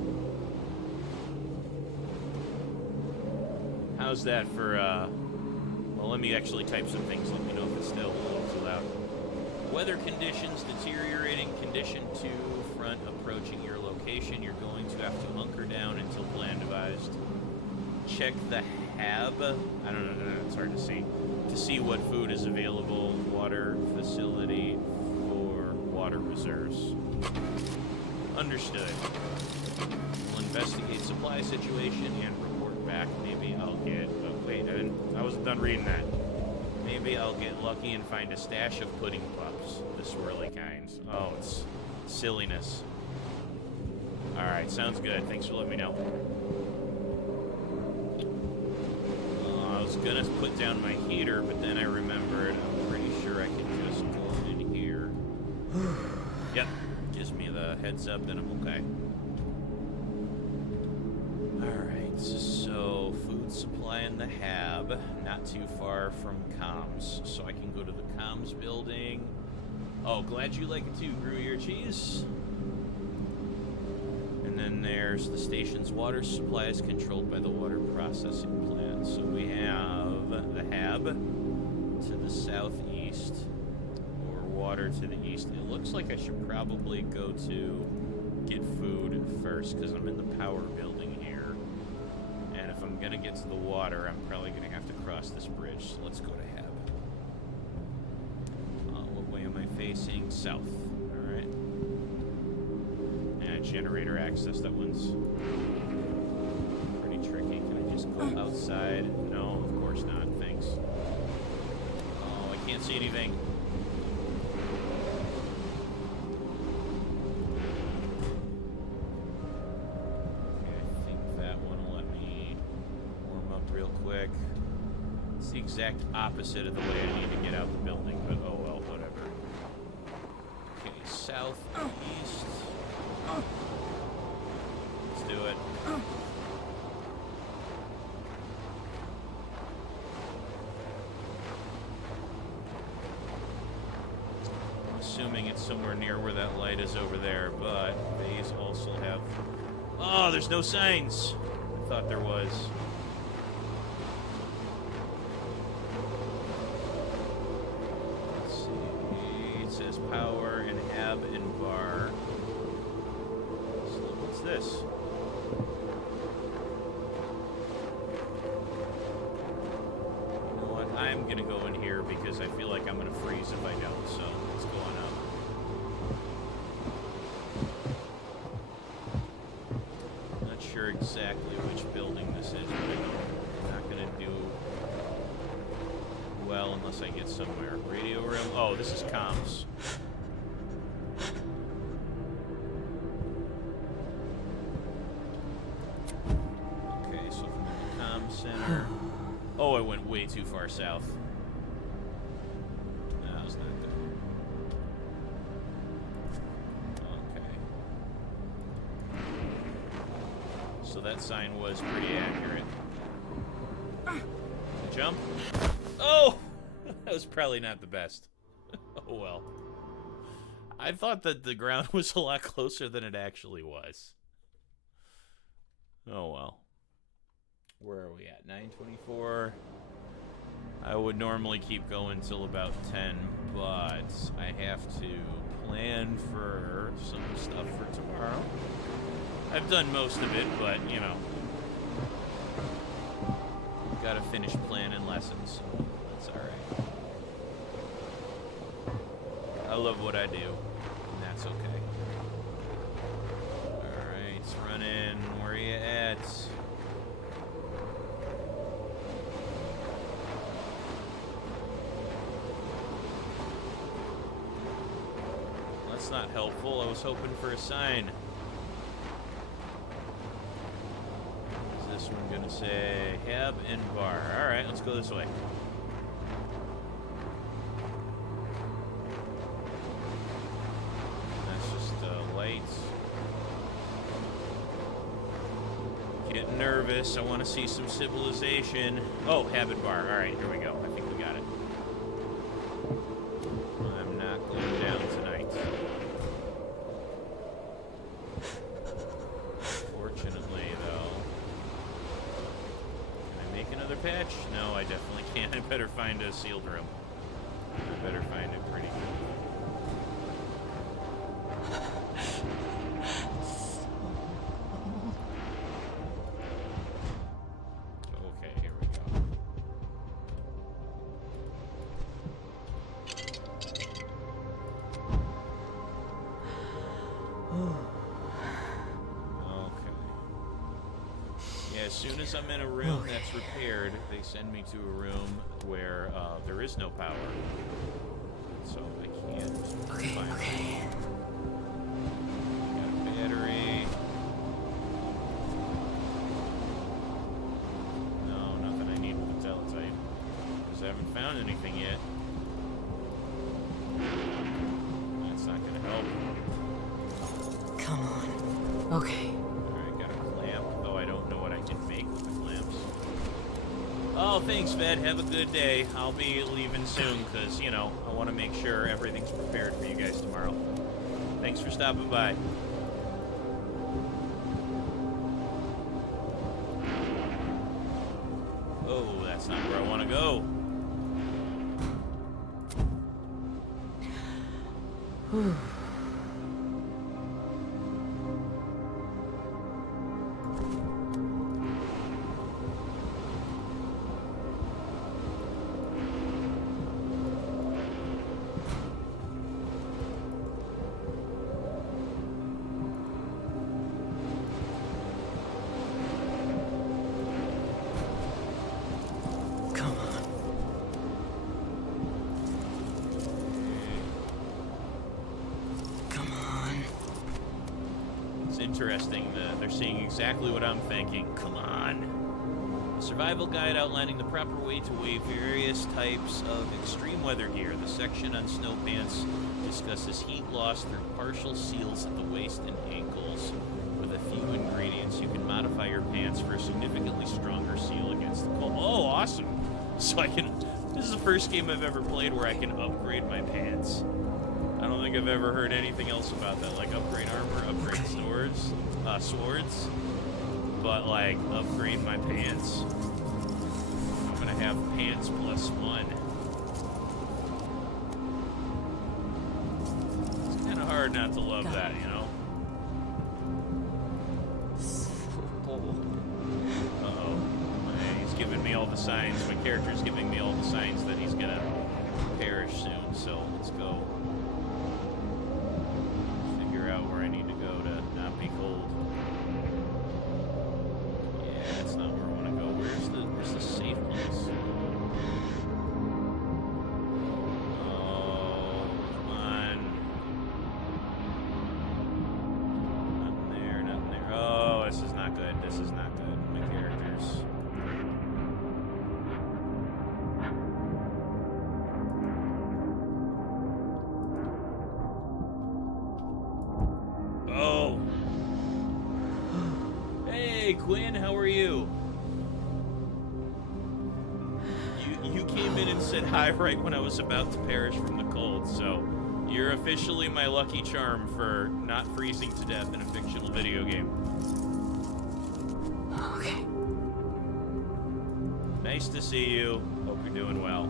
How's that for, well, let me actually type some things. Let me know if it's still a little too loud. Weather conditions deteriorating. Condition 2, front approaching your location. You're going to have to hunker down until plan devised. Check the hab. I don't know, it's hard to see what food is available. Water facility for water reserves. Understood. We'll investigate supply situation and report back. Maybe I'll get... Oh, wait, I wasn't done reading that. Maybe I'll get lucky and find a stash of pudding pups. The swirly kinds. Oh, it's silliness. Alright, sounds good. Thanks for letting me know. I was gonna put down my heater, but then I remembered I'm pretty sure I can just go in here. Yep. Gives me the heads up that I'm okay. Alright, so food supply in the hab, not too far from comms, so I can go to the comms building. Oh, glad you like it too, Gruyere cheese. And then there's the station's water supply is controlled by the water processing plant. So we have the hab to the southeast. Water to the east. It looks like I should probably go to get food first because I'm in the power building here. And if I'm gonna get to the water, I'm probably gonna have to cross this bridge. So let's go to hab. What way am I facing? South. Alright. And generator access. That one's pretty tricky. Can I just go outside? No, of course not. Thanks. Oh, I can't see anything. It's the exact opposite of the way I need to get out the building, but oh well, whatever. Okay, southeast. Let's do it. I'm assuming it's somewhere near where that light is over there, but these also have... Oh, there's no signs! I thought there was. Power and hab and bar. So what's this? You know what? I'm gonna go in here because I feel like I'm gonna freeze if I don't. So let's go on up. Not sure exactly which building this is, but I'm not gonna do well unless I get somewhere. Radio room. Oh, this is comms. Okay, so from the comm center. Oh, I went way too far south. No, that was not good. Okay. So that sign was pretty accurate. Jump. Oh! That was probably not the best. Oh well. I thought that the ground was a lot closer than it actually was. Oh well. Where are we at? 9:24. I would normally keep going till about 10, but I have to plan for some stuff for tomorrow. I've done most of it, but, you know. Gotta finish planning lessons, so that's alright. I love what I do, and that's okay. Alright, it's running. Where are you at? That's not helpful. I was hoping for a sign. Is this one gonna say hab and bar? Alright, let's go this way. Getting nervous. I want to see some civilization. Oh, habit bar. All right, here we go. I think we got it. I'm not going down tonight. Fortunately, though. Can I make another another patch? No, I definitely can't. I better find a sealed room. I better find it pretty quick. Okay, here we go. As soon as I'm in a room that's repaired, they send me to a room where there is no power. So I can't find it. Got a battery. No, nothing I need with the teletype. Because I haven't found anything yet. That's not going to help. Come on. Okay. Oh, thanks, Ved. Have a good day. I'll be leaving soon because, you know, I want to make sure everything's prepared for you guys tomorrow. Thanks for stopping by. Oh, that's not where I want to go. Whew. Interesting. They're seeing exactly what I'm thinking. Come on. A survival guide outlining the proper way to weigh various types of extreme weather gear. The section on snow pants discusses heat loss through partial seals at the waist and ankles. With a few ingredients, you can modify your pants for a significantly stronger seal against the cold. Oh, awesome. So I can... This is the first game I've ever played where I can upgrade my pants. I don't think I've ever heard anything else about that, like upgrade armor, upgrade swords, but like upgrade my pants. I'm gonna have pants +1. It's kind of hard not to love that, you know? Uh-oh. He's giving me all the signs. My character's giving me all the signs that he's gonna perish soon, so let's go. Where I need to go to not be cold. Yeah, that's not where I want to go. Where's the safe place? Oh, come on. Nothing there, nothing there. Oh, this is not good. This is not good. My characters. Hey, Quinn, how are you? You came in and said hi right when I was about to perish from the cold, so you're officially my lucky charm for not freezing to death in a fictional video game. Okay. Nice to see you. Hope you're doing well.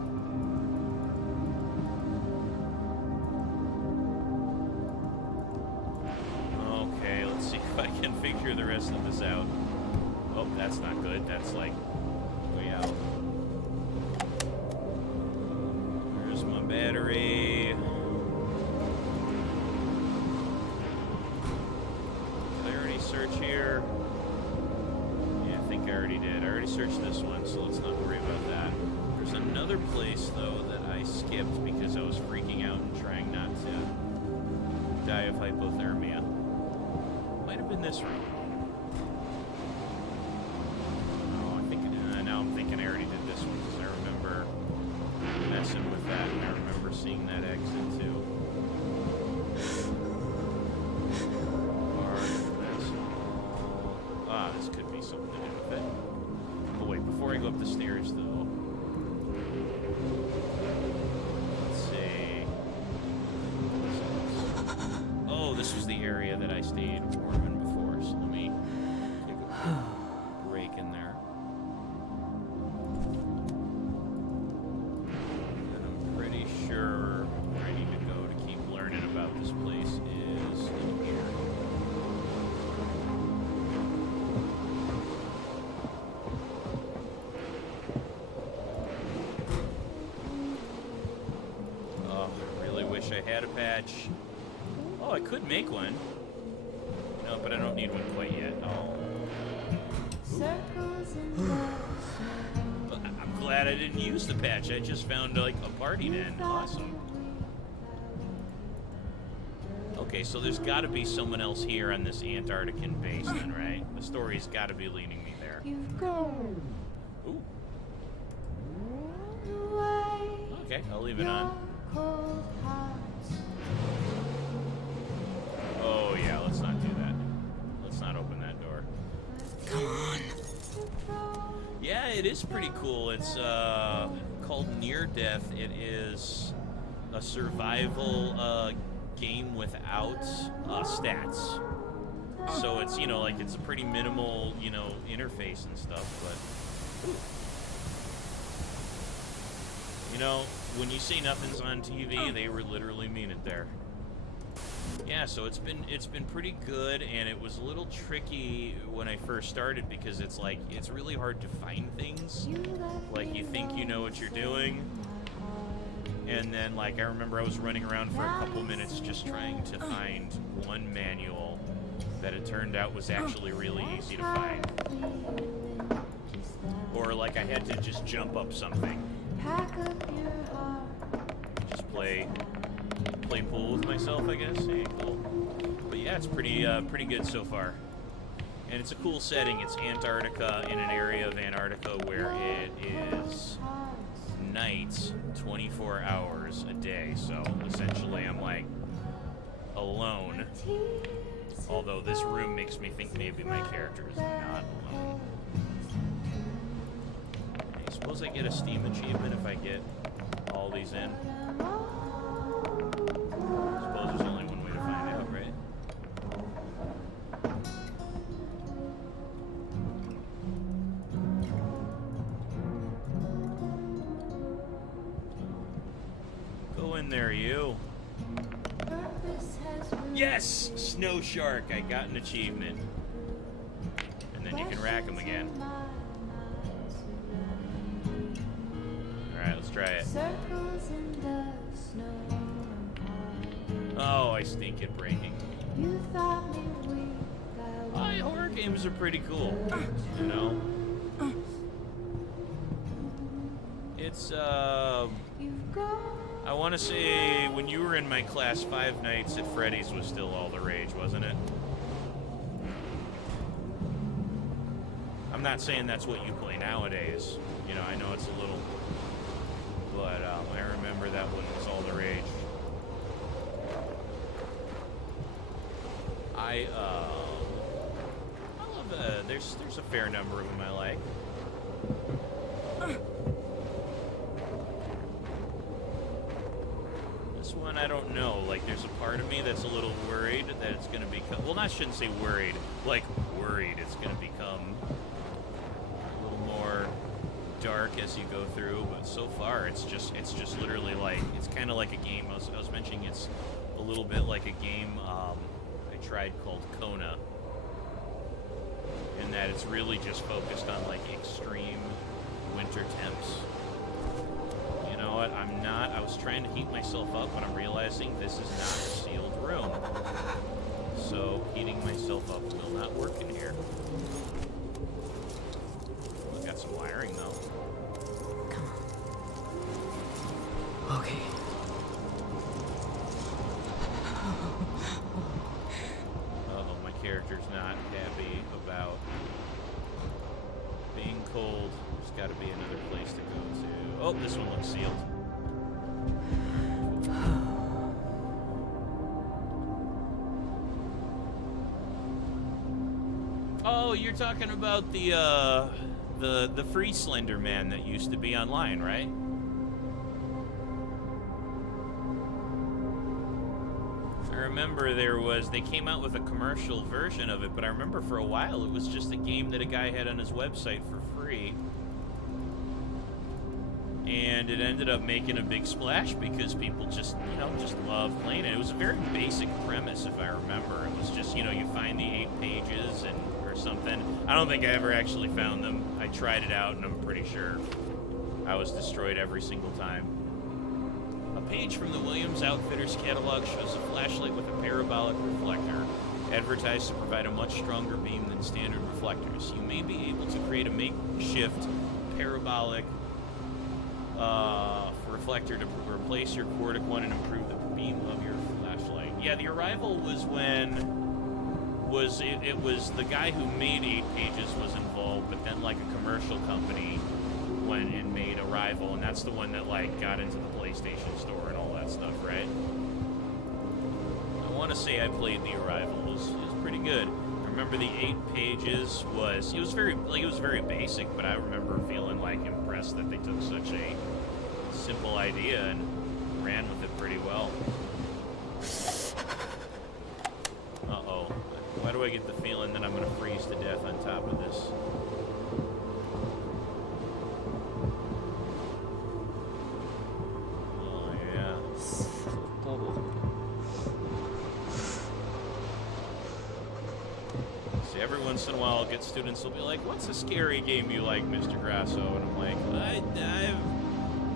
Okay, let's see if I can figure the rest of this out. Oh, that's not good. That's like way out. Where's my battery? Did I already search here? Yeah, I think I already did. I already searched this one, so let's not worry about that. There's another place, though, that I skipped because I was freaking out and trying not to die of hypothermia. Might have been this room. Now I'm thinking I already did this one because I remember messing with that and I remember seeing that exit too. This could be something to do with it. Oh wait, before I go up the stairs though, let's see. Oh, this was the area that I stayed warm in before, so let me take a break in there. had a patch. Oh, I could make one. No, but I don't need one quite yet. Oh. But I'm glad I didn't use the patch. I just found, like, a party den. Awesome. Okay, so there's got to be someone else here on this Antarctican base then, right? The story's got to be leading me there. Ooh. Okay, I'll leave it on. Oh, yeah, let's not do that. Let's not open that door. Come on. Yeah, it is pretty cool. It's called Near Death. It is a survival game without stats. So it's, you know, like it's a pretty minimal, you know, interface and stuff, but you know, when you say nothing's on TV, they were literally mean it there. Yeah, so it's been pretty good, and it was a little tricky when I first started because it's like it's really hard to find things. Like you think you know what you're doing, and then like I remember I was running around for a couple minutes just trying to find one manual that it turned out was actually really easy to find. Or like I had to just jump up something. Just play pool with myself, I guess. Hey, cool. But yeah, it's pretty good so far. And it's a cool setting. It's Antarctica, in an area of Antarctica where it is night 24 hours a day. So essentially I'm like alone. Although this room makes me think maybe my character is not alone. I suppose I get a Steam achievement if I get all these in. I suppose there's only one way to find out, right? Go in there, you. Yes! Snow Shark! I got an achievement. And then you can rack them again. Alright, let's try it. Oh, I stink at breaking. Horror games are pretty cool, you know? It's, I want to say when you were in my class, Five Nights at Freddy's was still all the rage, wasn't it? I'm not saying that's what you play nowadays. You know, I know it's a little... But I remember that one was all the rage. I love there's a fair number of them I like. This one I don't know. Like there's a part of me that's a little worried that it's gonna become, well, I shouldn't say worried, like worried it's gonna become a little more dark as you go through, but so far it's just literally like, it's kind of like a game. I was mentioning it's a little bit like a game I tried called Kona, in that it's really just focused on like extreme winter temps. You know what? I was trying to heat myself up, but I'm realizing this is not a sealed room. So heating myself up will not work in here. Well, got some wiring though. Come on. Okay. Uh-oh, my character's not happy about being cold. There's got to be another place to go to. Oh, this one looks sealed. Oh, you're talking about the free Slender Man that used to be online, right? I remember they came out with a commercial version of it, but I remember for a while it was just a game that a guy had on his website for free. And it ended up making a big splash because people just love playing it. It was a very basic premise, if I remember. It was just, you find the 8 pages or something. I don't think I ever actually found them. I tried it out, and I'm pretty sure I was destroyed every single time. A page from the Williams Outfitters catalog shows a flashlight with a parabolic reflector, advertised to provide a much stronger beam than standard reflectors. You may be able to create a makeshift parabolic reflector to replace your Cordic one and improve the beam of your flashlight. Yeah, the Arrival was when it was the guy who made 8 Pages was involved, but then like a commercial company went and made Arrival, and that's the one that like got into the PlayStation Store and all that stuff, right? I want to say I played the Arrival. It was pretty good. I remember the 8 Pages was very basic, but I remember feeling like impressed that they took such a simple idea and ran with it pretty well. Uh-oh. Why do I get the feeling that I'm going to freeze to death on top of this? Oh, yeah. See, every once in a while, I'll get students will be like, "What's a scary game you like, Mr. Grosso?" And I'm like, I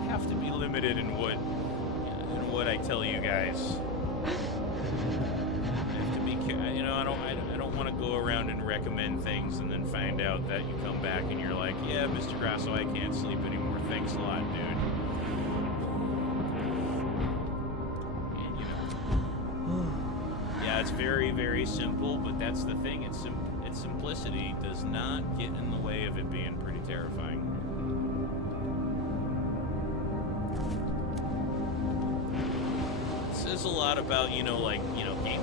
have to be limited in what I tell you guys. I don't want to go around and recommend things and then find out that you come back and you're like, "Yeah, Mr. Grosso, I can't sleep anymore. Thanks a lot, dude." And yeah, it's very, very simple, but that's the thing. Its simplicity does not get in the way of it being pretty terrifying. It says a lot about, game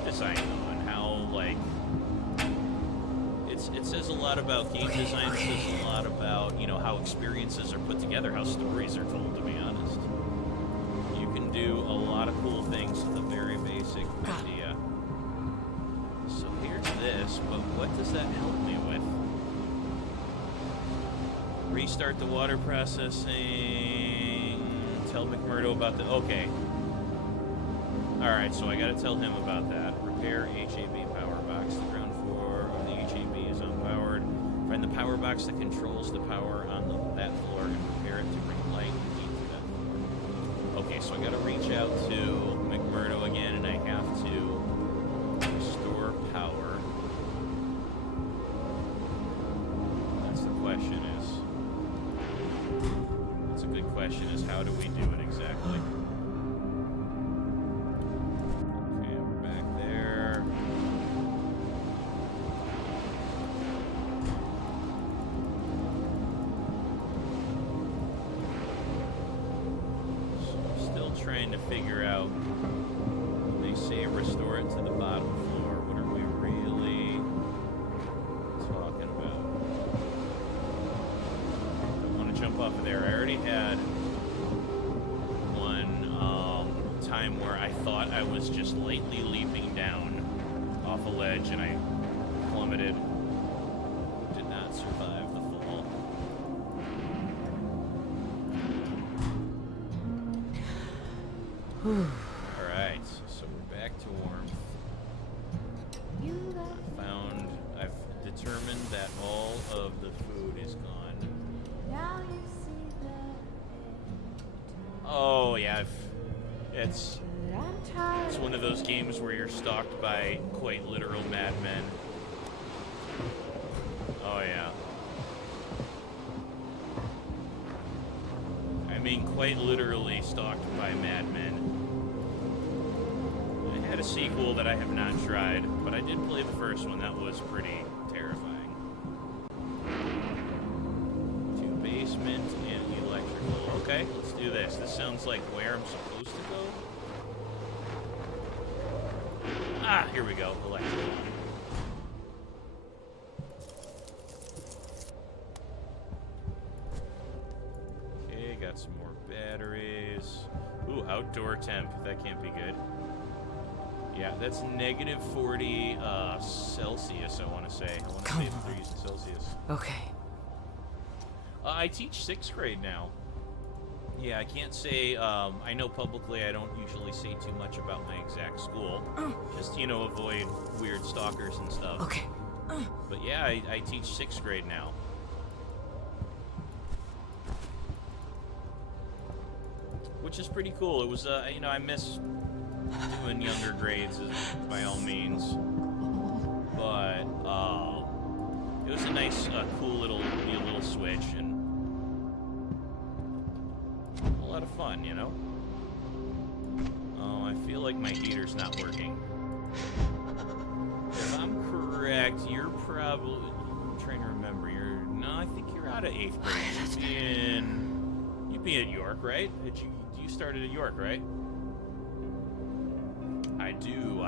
design, though, and how, like, it says a lot about game design. It says a lot about, how experiences are put together, how stories are told, to be honest. You can do a lot of cool things with a very basic idea. So here's this, but what does that help me with? Restart the water processing. Tell McMurdo about the... Okay. Alright, so I gotta tell him about that. Repair HAB power box. The ground floor of the HAB is unpowered. Find the power box that controls the power on that floor and repair it to bring light and heat to that floor. Okay, so I gotta reach out to McMurdo again, and I have to restore power. That's the question That's a good question, is how do we do it exactly? Trying to figure out, they say restore it to the bottom floor. What are we really talking about? I want to jump off of there. I already had one time where I thought I was just lightly leaping down off a ledge and I plummeted. Did not survive the fall. Alright, so we're back to warmth. I've determined that all of the food is gone. Oh, yeah, it's one of those games where you're stalked by quite literal madmen. Oh, yeah. I mean, quite literally stalked by madmen. I had a sequel that I have not tried, but I did play the first one. That was pretty terrifying. To basement and electrical. Okay, let's do this. This sounds like where I'm supposed to go. Ah, here we go. Electrical. Got some more batteries. Ooh, outdoor temp. That can't be good. Yeah, that's negative 40 Celsius, I want to say. I want to say degrees Celsius. Okay. I teach 6th grade now. Yeah, I can't say, I know publicly I don't usually say too much about my exact school. Just, avoid weird stalkers and stuff. Okay. But yeah, I teach 6th grade now. which is pretty cool. It was, you know, I miss doing younger grades by all means, but it was a nice, cool little switch and a lot of fun, you know. Oh, I feel like my heater's not working. If I'm correct, you're probably. I'm trying to remember. No, I think you're out of 8th grade. You'd be at York, right? You started at York, right? I do.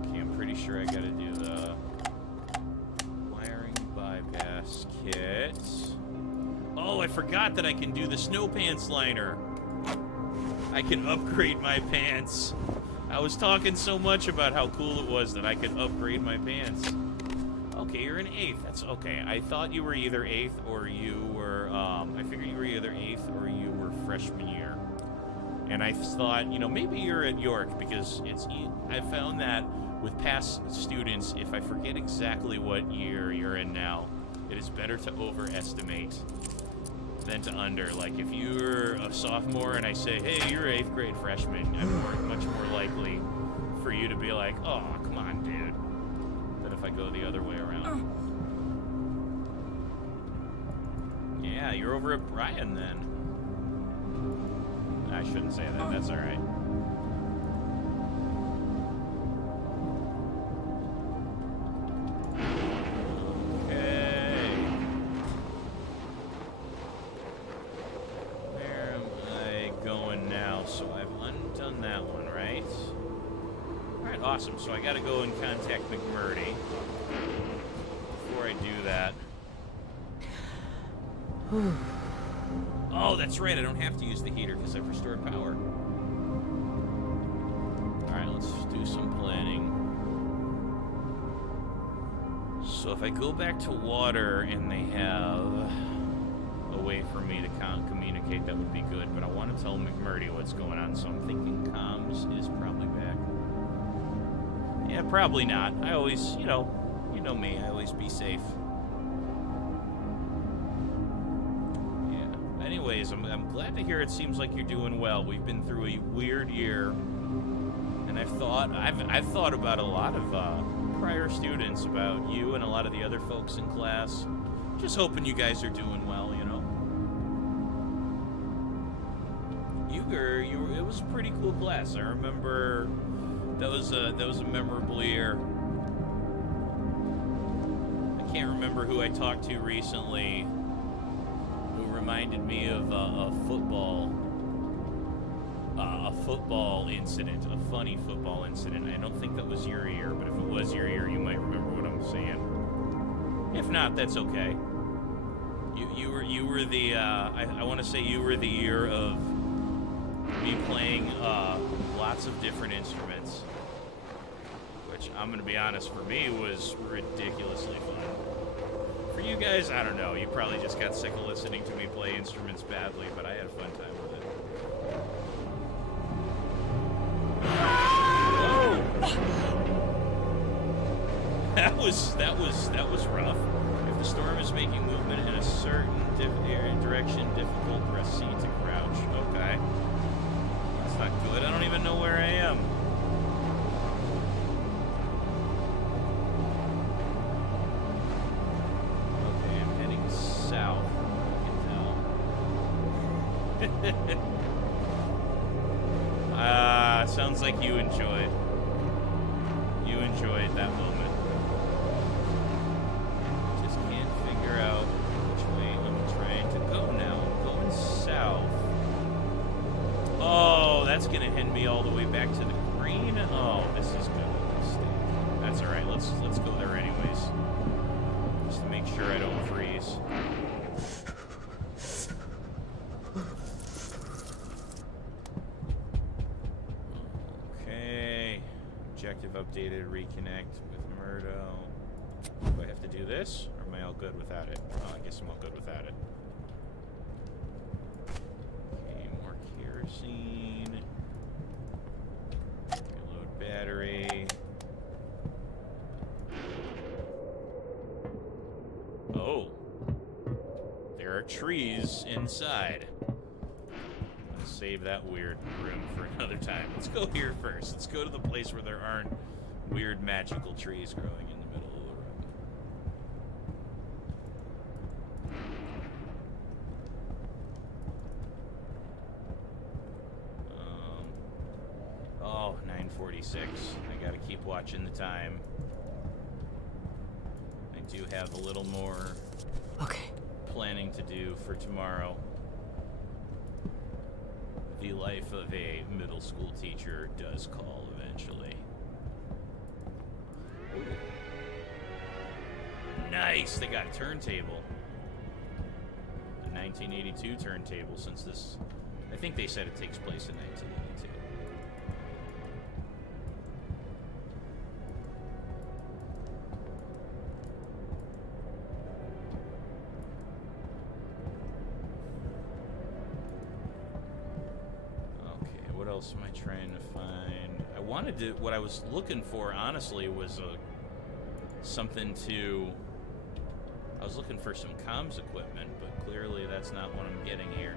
Okay, I'm pretty sure I gotta do the wiring bypass kit. Oh, I forgot that I can do the snow pants liner. I can upgrade my pants. I was talking so much about how cool it was that I could upgrade my pants. Okay, you're in 8th. That's okay. I thought you were either 8th or you were, I figured you were either 8th or you were freshman year. And I thought, you know, maybe you're at York because I found that with past students, if I forget exactly what year you're in now, it is better to overestimate than to under. Like, if you're a sophomore and I say, hey, you're 8th grade freshman, I'm much more likely for you to be like, oh, come on, dude, than if I go the other way around. Yeah, you're over at Brian then. I shouldn't say that. That's all right. Awesome, so I gotta go and contact McMurdy before I do that. Oh, that's right, I don't have to use the heater because I've restored power. Alright, let's do some planning. So if I go back to water and they have a way for me to communicate, that would be good, but I want to tell McMurdy what's going on, so I'm thinking comms is probably back. Yeah, probably not. I always, you know me, I always be safe. Yeah. Anyways, I'm glad to hear it seems like you're doing well. We've been through a weird year, and I've thought about a lot of prior students, about you and a lot of the other folks in class. Just hoping you guys are doing well, you know. It was a pretty cool class. I remember. That was a memorable year. I can't remember who I talked to recently who reminded me of a football incident, a funny football incident. I don't think that was your year, but if it was your year, you might remember what I'm saying. If not, that's okay. You were the I want to say you were the year of me playing lots of different instruments, which I'm gonna be honest, for me was ridiculously fun. For you guys, I don't know, you probably just got sick of listening to me play instruments badly, but I had a fun time with it. Whoa! That was rough. If the storm is making movement in a certain direction, difficult, press C to crouch. Okay. That's not good. I don't even know where I am. Okay, I'm heading south. I can tell. Sounds like you enjoyed that moment. Just can't figure out which way I'm trying to go now. I'm going south. Oh, that's gonna hit me all the way back to the green. Oh, this is gonna be a mistake. That's all right. Let's go there anyways, just to make sure I don't freeze. Okay, objective updated. Reconnect with Murdo. Do I have to do this, or am I all good without it? Oh, I guess I'm all good without it. Okay, more kerosene. Reload battery. are trees inside. Let's save that weird room for another time. Let's go here first. Let's go to the place where there aren't weird magical trees growing in the middle of the room. Oh, 9:46. I gotta keep watching the time. I do have a little more planning to do for tomorrow. The life of a middle school teacher does call eventually. Ooh. Nice! They got a turntable. A 1982 turntable, since this... I think they said it takes place in 1982. What else am I trying to find? I wanted to... What I was looking for, honestly, was something to... I was looking for some comms equipment, but clearly that's not what I'm getting here.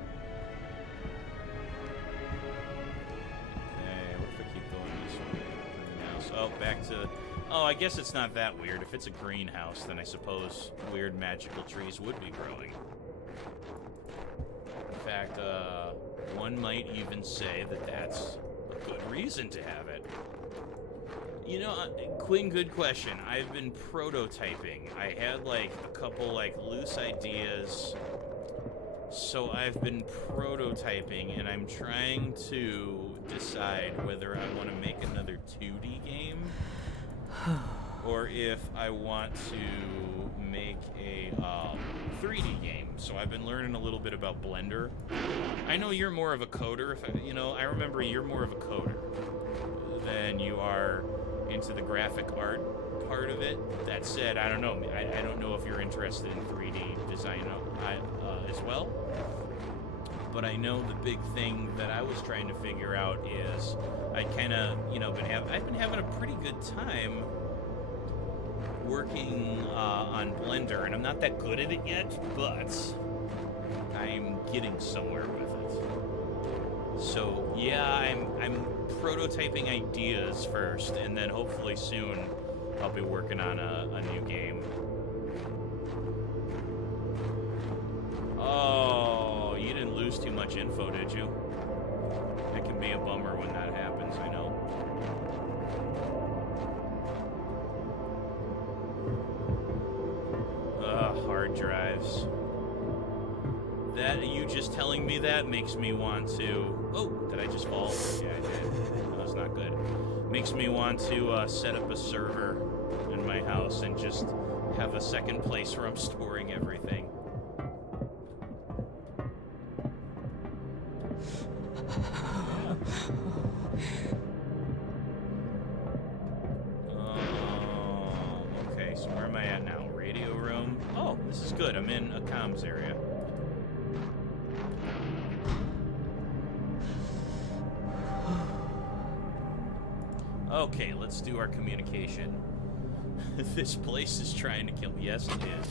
Okay, what if I keep going this way? Greenhouse. Oh, back to... Oh, I guess it's not that weird. If it's a greenhouse, then I suppose weird magical trees would be growing. In fact, one might even say that that's a good reason to have it. You know, Quinn, good question. I've been prototyping. I had, like, a couple, like, loose ideas. So I've been prototyping, and I'm trying to decide whether I want to make another 2D game or if I want to make a 3D game. So I've been learning a little bit about Blender. I know you're more of a coder. I remember you're more of a coder than you are into the graphic art part of it. That said, I don't know. I don't know if you're interested in 3D design as well. But I know the big thing that I was trying to figure out is I kind of, I've been having a pretty good time working on Blender, and I'm not that good at it yet, but I'm getting somewhere with it. So yeah, I'm prototyping ideas first, and then hopefully soon I'll be working on a new game. Oh, you didn't lose too much info, did you? It can be a bummer when that happens, I know. Hard drives. That, you just telling me that makes me want to... Oh, did I just fall? Yeah, I did. That was not good. Makes me want to set up a server in my house and just have a second place where I'm storing everything. Okay, so where am I at now? Radio room. Oh, this is good. I'm in a comms area. Okay, let's do our communication. This place is trying to kill me. Yes, it is.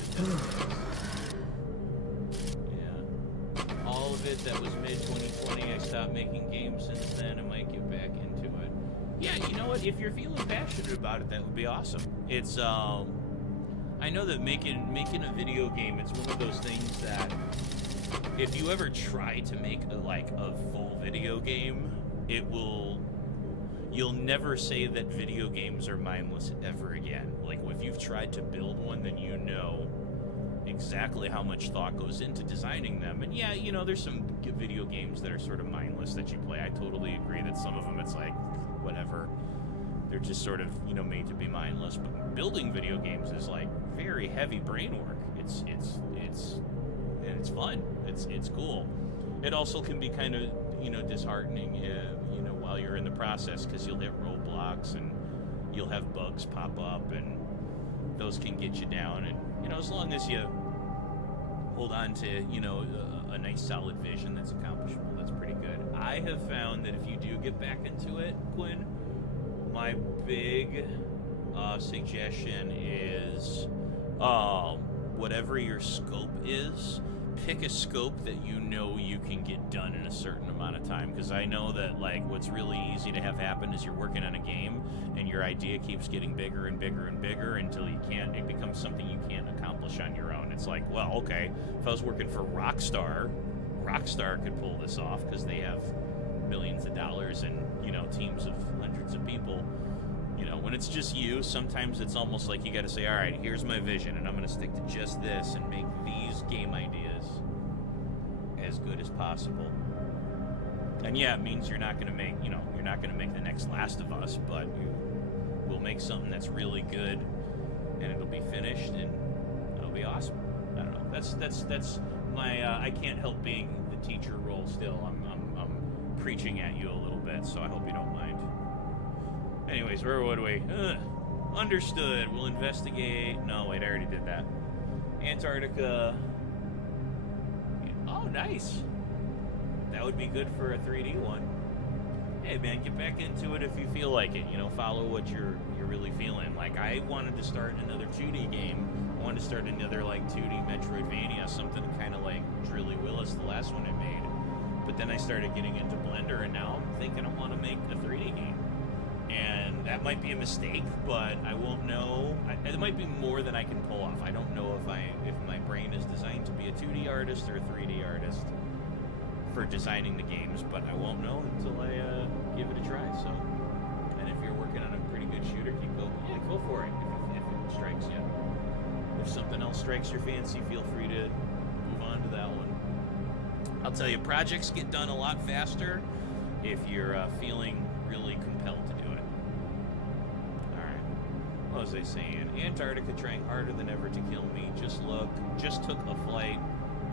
Yeah. All of it that was mid-2020, I stopped making games since then. I might get back into it. Yeah, you know what? If you're feeling passionate about it, that would be awesome. It's, I know that making a video game, it's one of those things that if you ever try to make a full video game, you'll never say that video games are mindless ever again. Like, if you've tried to build one, then you know exactly how much thought goes into designing them. And yeah, there's some video games that are sort of mindless that you play. I totally agree that some of them, it's like, whatever. They're just sort of, made to be mindless. But building video games is, like, very heavy brain work. It's fun. It's cool. It also can be kind of, disheartening, while you're in the process, because you'll hit roadblocks and you'll have bugs pop up, and those can get you down. And, as long as you hold on to, a nice solid vision that's accomplishable, that's pretty good. I have found that if you do get back into it, Quinn, my big suggestion is whatever your scope is, pick a scope that you know you can get done in a certain amount of time, because I know that, like, what's really easy to have happen is you're working on a game and your idea keeps getting bigger and bigger and bigger until it becomes something you can't accomplish on your own. It's like, well, okay, if I was working for Rockstar could pull this off because they have millions of dollars and, teams of hundreds of people. When it's just you, sometimes it's almost like you got to say, all right, here's my vision, and I'm going to stick to just this and make these game ideas as good as possible. And yeah, it means you're not going to make, you're not going to make the next Last of Us, but you will make something that's really good, and it'll be finished, and it'll be awesome. I don't know. That's my. I can't help being the teacher role still. I'm preaching at you a little bit, so I hope you don't mind. Anyways, where would we? Understood. We'll investigate. No, wait, I already did that. Antarctica. Oh, nice. That would be good for a 3D one. Hey, man, get back into it if you feel like it. Follow what you're really feeling. Like, I wanted to start another 2D game. I wanted to start another, 2D Metroidvania, something kind of like Drilly Willis, the last one I made. But then I started getting into Blender, and now I'm thinking I want to make a 3D game. And that might be a mistake, but I won't know. It might be more than I can pull off. I don't know if my brain is designed to be a 2D artist or a 3D artist for designing the games, but I won't know until I give it a try. So, and if you're working on a pretty good shooter, go for it if it strikes you. If something else strikes your fancy, feel free to move on to that one. I'll tell you, projects get done a lot faster if you're feeling really compelled to do it. Alright. What was I saying? Antarctica trying harder than ever to kill me. Just took a flight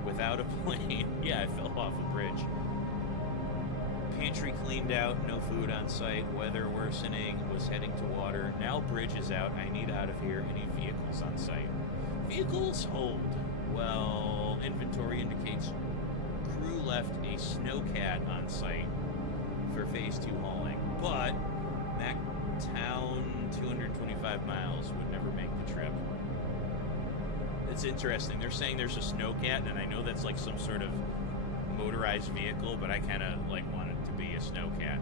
without a plane. Yeah, I fell off a bridge. Pantry cleaned out, no food on site, weather worsening, was heading to water. Now bridge is out, I need out of here. Any vehicles on site? Vehicles hold. Well, inventory indicates crew left a snowcat on site for phase 2 hauling, but that town 225 miles would never make the trip. It's interesting. They're saying there's a snowcat, and I know that's like some sort of motorized vehicle, but I kind of want it to be a snowcat.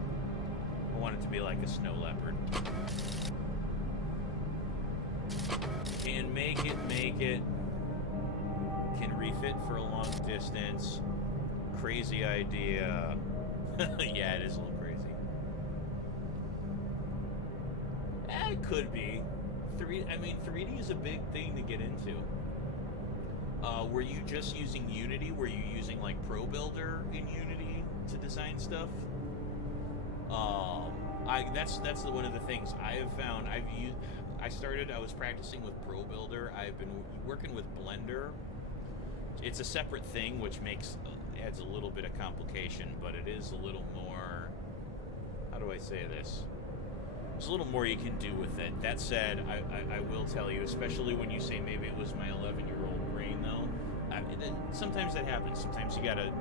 I want it to be like a snow leopard. Can make it. Can refit for a long distance. Crazy idea. Yeah, it is a little crazy. It could be. 3D is a big thing to get into. Were you just using Unity? Were you using Pro Builder in Unity to design stuff? That's one of the things I have found. I was practicing with Pro Builder. I've been working with Blender. It's a separate thing, which adds a little bit of complication, but it is a little more, how do I say this? There's a little more you can do with it. That said, I will tell you, especially when you say maybe it was my 11-year-old brain, though, sometimes that happens. Sometimes you gotta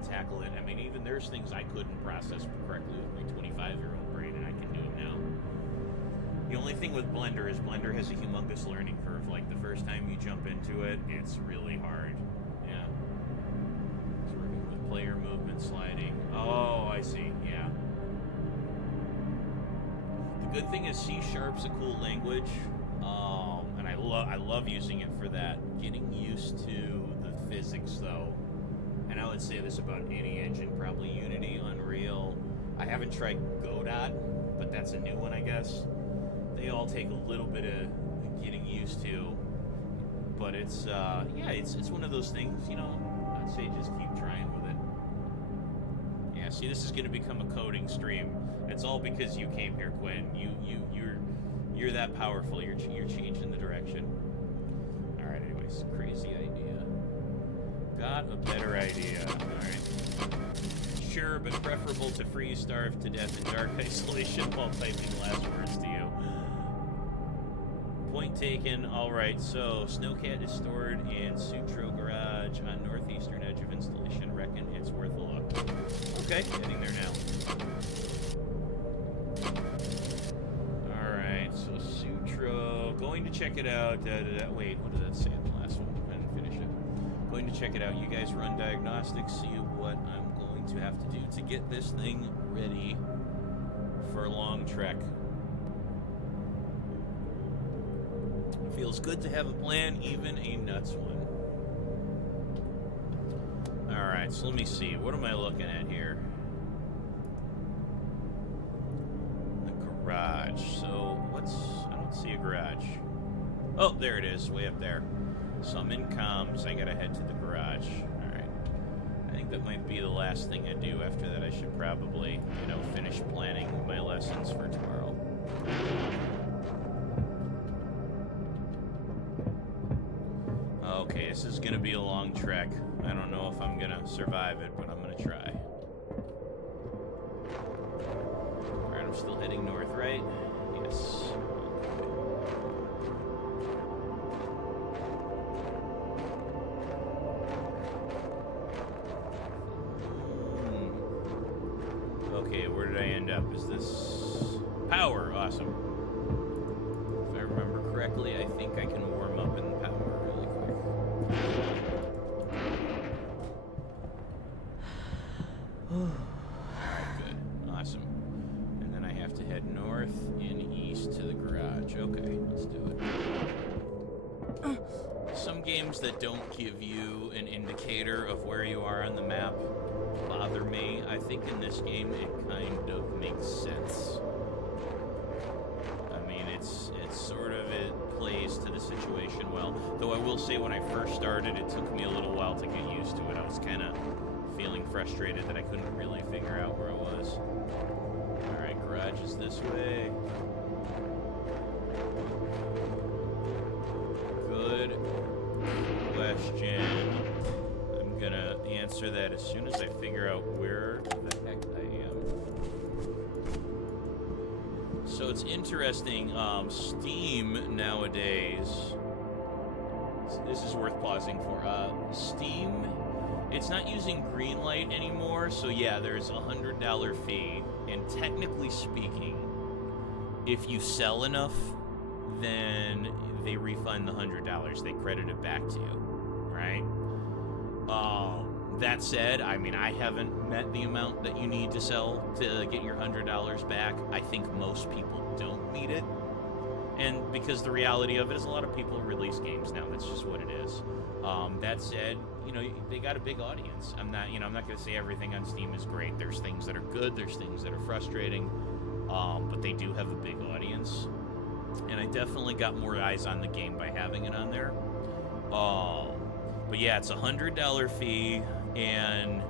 tackle it. Even there's things I couldn't process correctly with my 25-year-old brain, and I can do them now. The only thing with Blender is Blender has a humongous learning curve. The first time you jump into it, it's really hard. Yeah. It's working with player movement, sliding. Oh, I see. Yeah. The good thing is C#'s a cool language, and I love using it for that. Getting used to the physics, though, and I would say this about any engine, probably Unity, Unreal. I haven't tried Godot, but that's a new one, I guess. They all take a little bit of getting used to, but it's one of those things, I'd say just keep trying with it. Yeah, see, this is going to become a coding stream. It's all because you came here, Quinn. You're that powerful. You're changing the direction. All right. Anyways, crazy idea. Got a better idea. All right. Sure, but preferable to freeze, starve to death in dark isolation while typing last words to you. Point taken. All right. So Snowcat is stored in Sutro Garage on northeastern edge of installation. Reckon it's worth a look. Okay, heading there now. Alright, so Sutro. Going to check it out. Wait, what did that say in the last one? I didn't finish it. going to check it out. You guys run diagnostics, see what I'm going to have to do to get this thing ready for a long trek. Feels good to have a plan, even a nuts one. Alright, so let me see. What am I looking at here? The garage. So, I don't see a garage. Oh, there it is, way up there. So I'm in comms. I gotta head to the garage. Alright. I think that might be the last thing I do. After that, I should probably, finish planning my lessons for tomorrow. Okay, this is gonna be a long trek. I don't know if I'm gonna survive it, but I'm gonna try. Alright, I'm still heading north, right? Yes. Okay, where did I end up? Is this power? Awesome. If I remember correctly, I think I can warm up in the power really quick. Alright, good. Awesome. And then I have to head north and east to the garage. Okay, let's do it. Some games that don't give you an indicator of where you are on the map bother me. I think in this game it kind of makes sense. I mean, it's sort of, it plays to the situation well. Though I will say when I first started, it took me a little while to get used to it. I was kind of feeling frustrated that I couldn't really figure out where I was. Alright, garage is this way. Good question. I'm gonna answer that as soon as I figure out where the heck I am. So it's interesting, Steam nowadays, this is worth pausing for, Steam, it's not using Greenlight anymore, so yeah, there's a $100 fee, and technically speaking, if you sell enough, then they refund the $100, they credit it back to you, right? That said, I mean, I haven't met the amount that you need to sell to get your $100 back. I think most people don't meet it. And because the reality of it is a lot of people release games now. That's just what it is. That said, they got a big audience. I'm not going to say everything on Steam is great. There's things that are good. There's things that are frustrating. But they do have a big audience. And I definitely got more eyes on the game by having it on there. But yeah, it's a $100 fee, and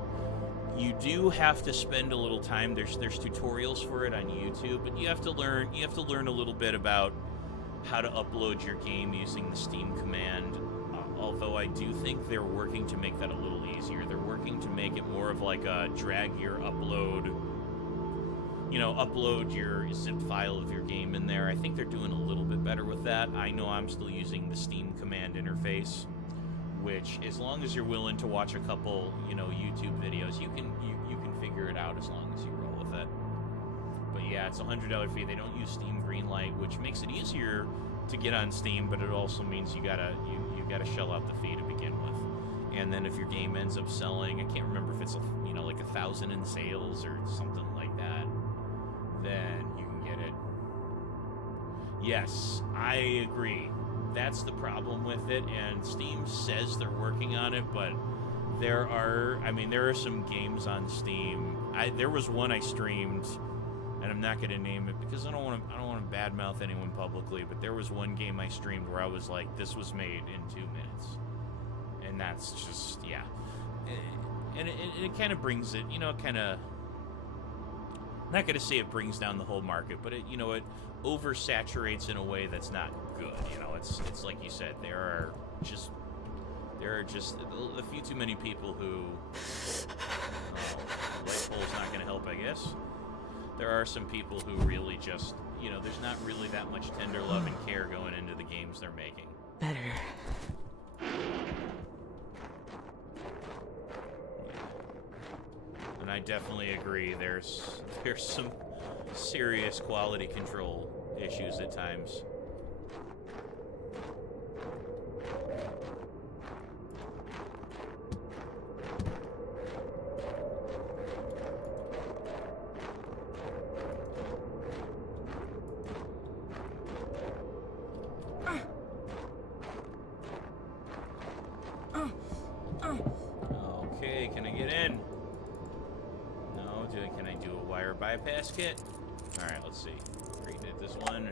you do have to spend a little time. There's tutorials for it on YouTube, but you have to learn a little bit about how to upload your game using the Steam command. Although I do think they're working to make that a little easier. They're working to make it more of like a drag your upload, upload your zip file of your game in there. I think they're doing a little bit better with that. I know I'm still using the Steam command interface, which, as long as you're willing to watch a couple, YouTube videos, you can figure it out as long as you roll with it. But yeah, it's a $100 fee. They don't use Steam Greenlight, which makes it easier to get on Steam, but it also means you gotta shell out the fee to begin with. And then if your game ends up selling, I can't remember if it's like 1,000 in sales or something like that, then you can get it. Yes, I agree. That's the problem with it, and Steam says they're working on it, but there are some games on Steam. There was one I streamed, and I'm not going to name it because I don't want to badmouth anyone publicly, but there was one game I streamed where I was like, this was made in 2 minutes. And that's just, yeah. And it kind of brings it, kind of, I'm not going to say it brings down the whole market, but it oversaturates in a way that's not good. It's like you said, there are just a few too many people who, light pole's not going to help, I guess. There are some people who really just, there's not really that much tender love and care going into the games they're making. Better. And I definitely agree. There's some serious quality control issues at times. bypass kit. Alright, let's see. Redid this one.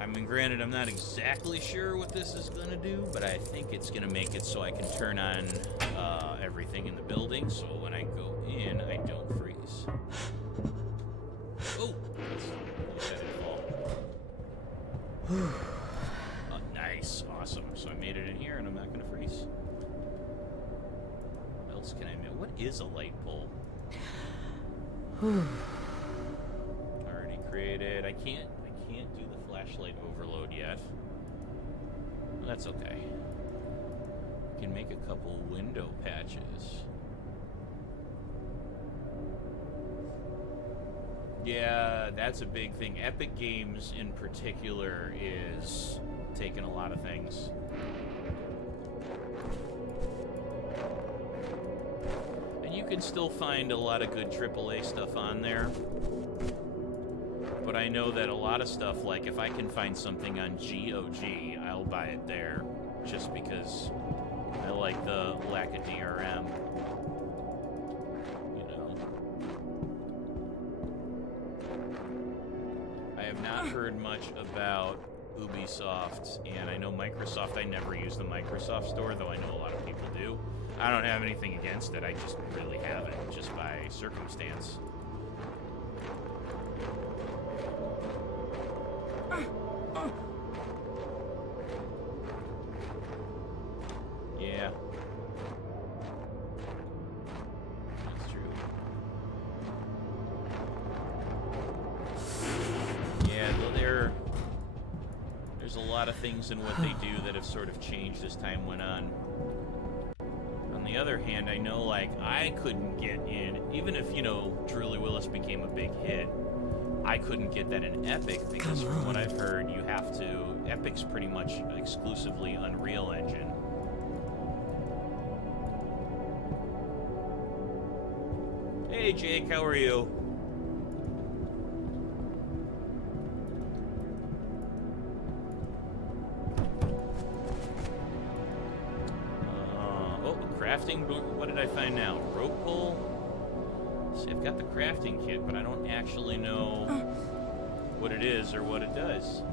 I mean, granted, I'm not exactly sure what this is going to do, but I think it's going to make it so I can turn on everything in the building, so when I go in, I don't freeze. Oh! That didn't fall. Oh, nice. Awesome. So I made it in here, and I'm not going to freeze. What else can I make? What is a light pole? Already created. I can't do the flashlight overload yet. Well, that's okay. I can make a couple window patches. Yeah, that's a big thing. Epic Games in particular is taking a lot of things. And you can still find a lot of good AAA stuff on there. But I know that a lot of stuff, like if I can find something on GOG, I'll buy it there. Just because I like the lack of DRM. You know. I have not heard much about Ubisoft, and I know Microsoft. I never use the Microsoft store, though I know a lot of people do. I don't have anything against it. I just really haven't, just by circumstance. Yeah. That's true. Yeah, there's a lot of things in what they do that have sort of changed as time went on. On the other hand, I know, like, I couldn't get in, even if, you know, Truly Willis became a big hit, I couldn't get that in Epic because from what I've heard, you have to, Epic's pretty much exclusively Unreal Engine. Hey Jake, how are you? Crafting, what did I find now? Rope pull? See, I've got the crafting kit, but I don't actually know what it is or what it does.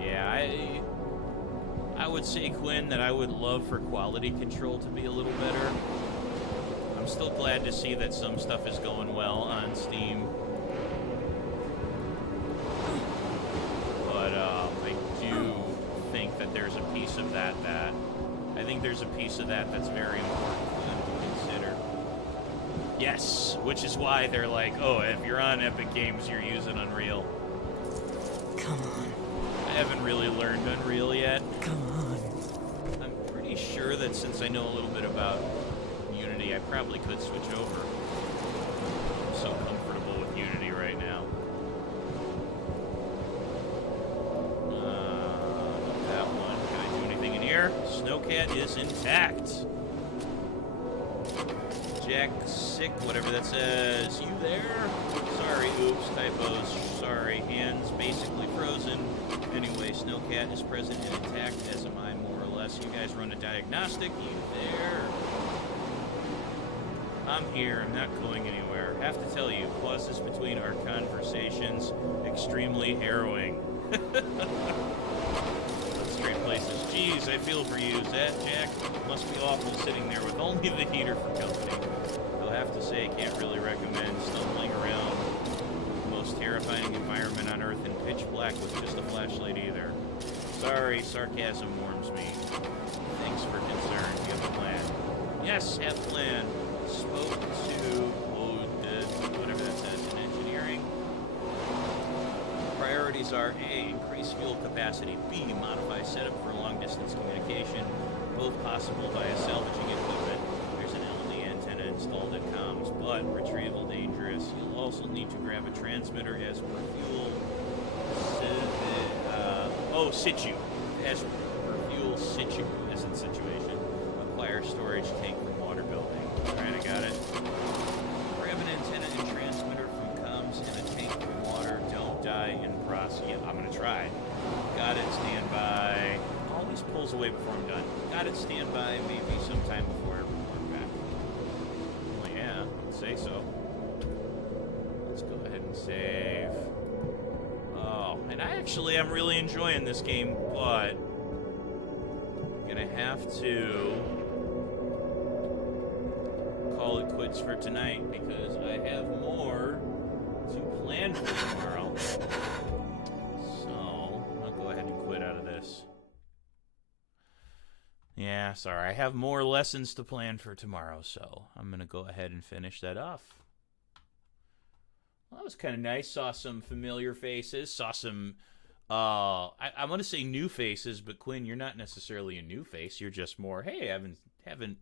Yeah, I would say, Quinn, that I would love for quality control to be a little better. I'm still glad to see that some stuff is going well on Steam. But I do think that there's a piece of that I think there's a piece of that that's very important for them to consider. Yes, which is why they're like, oh, if you're on Epic Games, you're using Unreal. Come on. I haven't really learned Unreal yet. Come on. I'm pretty sure that since I know a little bit about Unity, I probably could switch over. I'm so comfortable with Unity right now. That one. Can I do anything in here? Snowcat is intact. Jack sick, whatever that says. You there? Sorry, oops, typos. Sorry, hands basically frozen. Anyway, Snowcat is present and intact, as am I, more or less. You guys run a diagnostic. You there? I'm here. I'm not going anywhere. Have to tell you, pauses between our conversations, extremely harrowing. Great places. Jeez, I feel for you. That Jack must be awful sitting there with only the heater for company. I'll have to say, can't really recommend stumbling around the most terrifying environment on Earth in pitch black with just a flashlight either. Sorry, sarcasm warms me. Thanks for concern. You have a plan. Yes, have a plan. Spoke to whatever that says in engineering. Priorities are A, increase fuel capacity, B, modify setup for long-distance communication, both possible via salvaging equipment. There's an LED antenna installed at comms, but retrieval dangerous. You'll also need to grab a transmitter as per fuel. Situ. As per fuel situ, as in situation. Acquire storage tank from water building. Alright, I got it. Grab an antenna and transmitter from comms and a tank from water. Don't die in process. Yeah, I'm gonna try. Got it. Stand by. Always just pulls away before I'm done. Got it standby maybe sometime before I report back. Well, yeah, I'd say so. Let's go ahead and save. Oh, and I'm really enjoying this game, but I'm gonna have to call it quits for tonight because I have more to plan for tomorrow. So, I'll go ahead and quit out of this. Yeah, sorry. I have more lessons to plan for tomorrow, so I'm going to go ahead and finish that off. Well, that was kind of nice. Saw some familiar faces. Saw some, I'm going to say new faces, but Quinn, you're not necessarily a new face. You're just more, hey, I haven't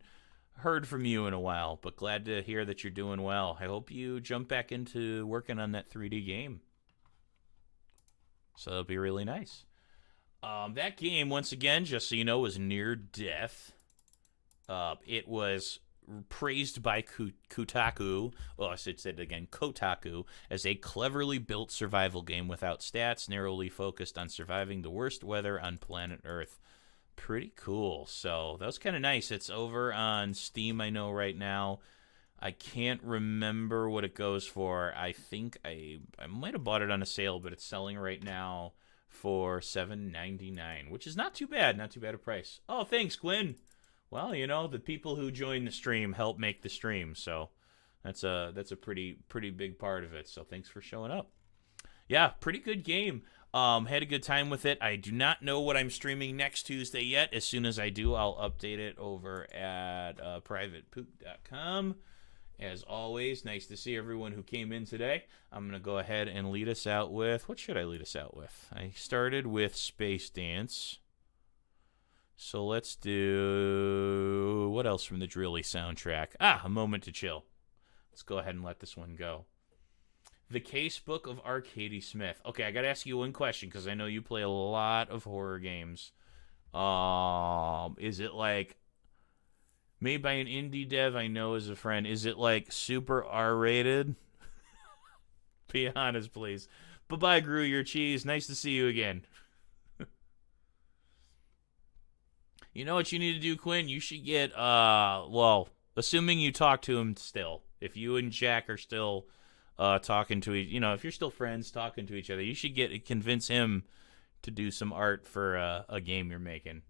heard from you in a while, but glad to hear that you're doing well. I hope you jump back into working on that 3D game. So that'll be really nice. That game, once again, just so you know, was near death. It was praised by Kotaku, well, I should say it again, Kotaku, as a cleverly built survival game without stats, narrowly focused on surviving the worst weather on planet Earth. Pretty cool. So that was kind of nice. It's over on Steam, I know, right now. I can't remember what it goes for. I think I might have bought it on a sale, but it's selling right now for $7.99, which is not too bad. Not too bad a price. Oh, thanks, Gwen. Well, you know, the people who join the stream help make the stream, so that's a pretty big part of it. So thanks for showing up. Yeah, pretty good game. Had a good time with it. I do not know what I'm streaming next Tuesday yet. As soon as I do, I'll update it over at privatepook.com. As always, nice to see everyone who came in today. I'm going to go ahead and lead us out with... What should I lead us out with? I started with Space Dance. So let's do... What else from the Drilly soundtrack? A Moment to Chill. Let's go ahead and let this one go. The Casebook of Arcady Smith. Okay, I got to ask you one question because I know you play a lot of horror games. Is it like... Made by an indie dev I know as a friend. Is it like super R-rated? Be honest, please. Bye-bye, Gru Your Cheese. Nice to see you again. You know what you need to do, Quinn? You should get, well, assuming you talk to him still. If you and Jack are still talking to each, if you're still friends talking to each other, you should convince him to do some art for a game you're making.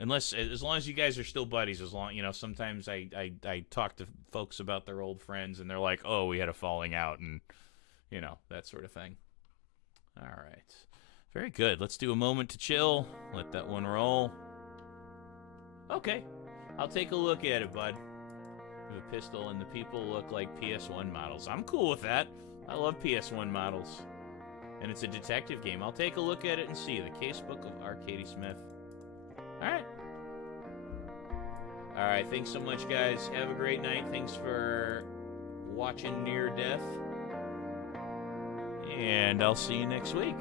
As long as you guys are still buddies, sometimes I talk to folks about their old friends and they're like, oh, we had a falling out and, that sort of thing. All right. Very good. Let's do A Moment to Chill. Let that one roll. Okay. I'll take a look at it, bud. I have a pistol and the people look like PS1 models. I'm cool with that. I love PS1 models. And it's a detective game. I'll take a look at it and see. The Casebook of Arcady Smith. Alright. Alright, thanks so much, guys. Have a great night. Thanks for watching Near Death. And I'll see you next week.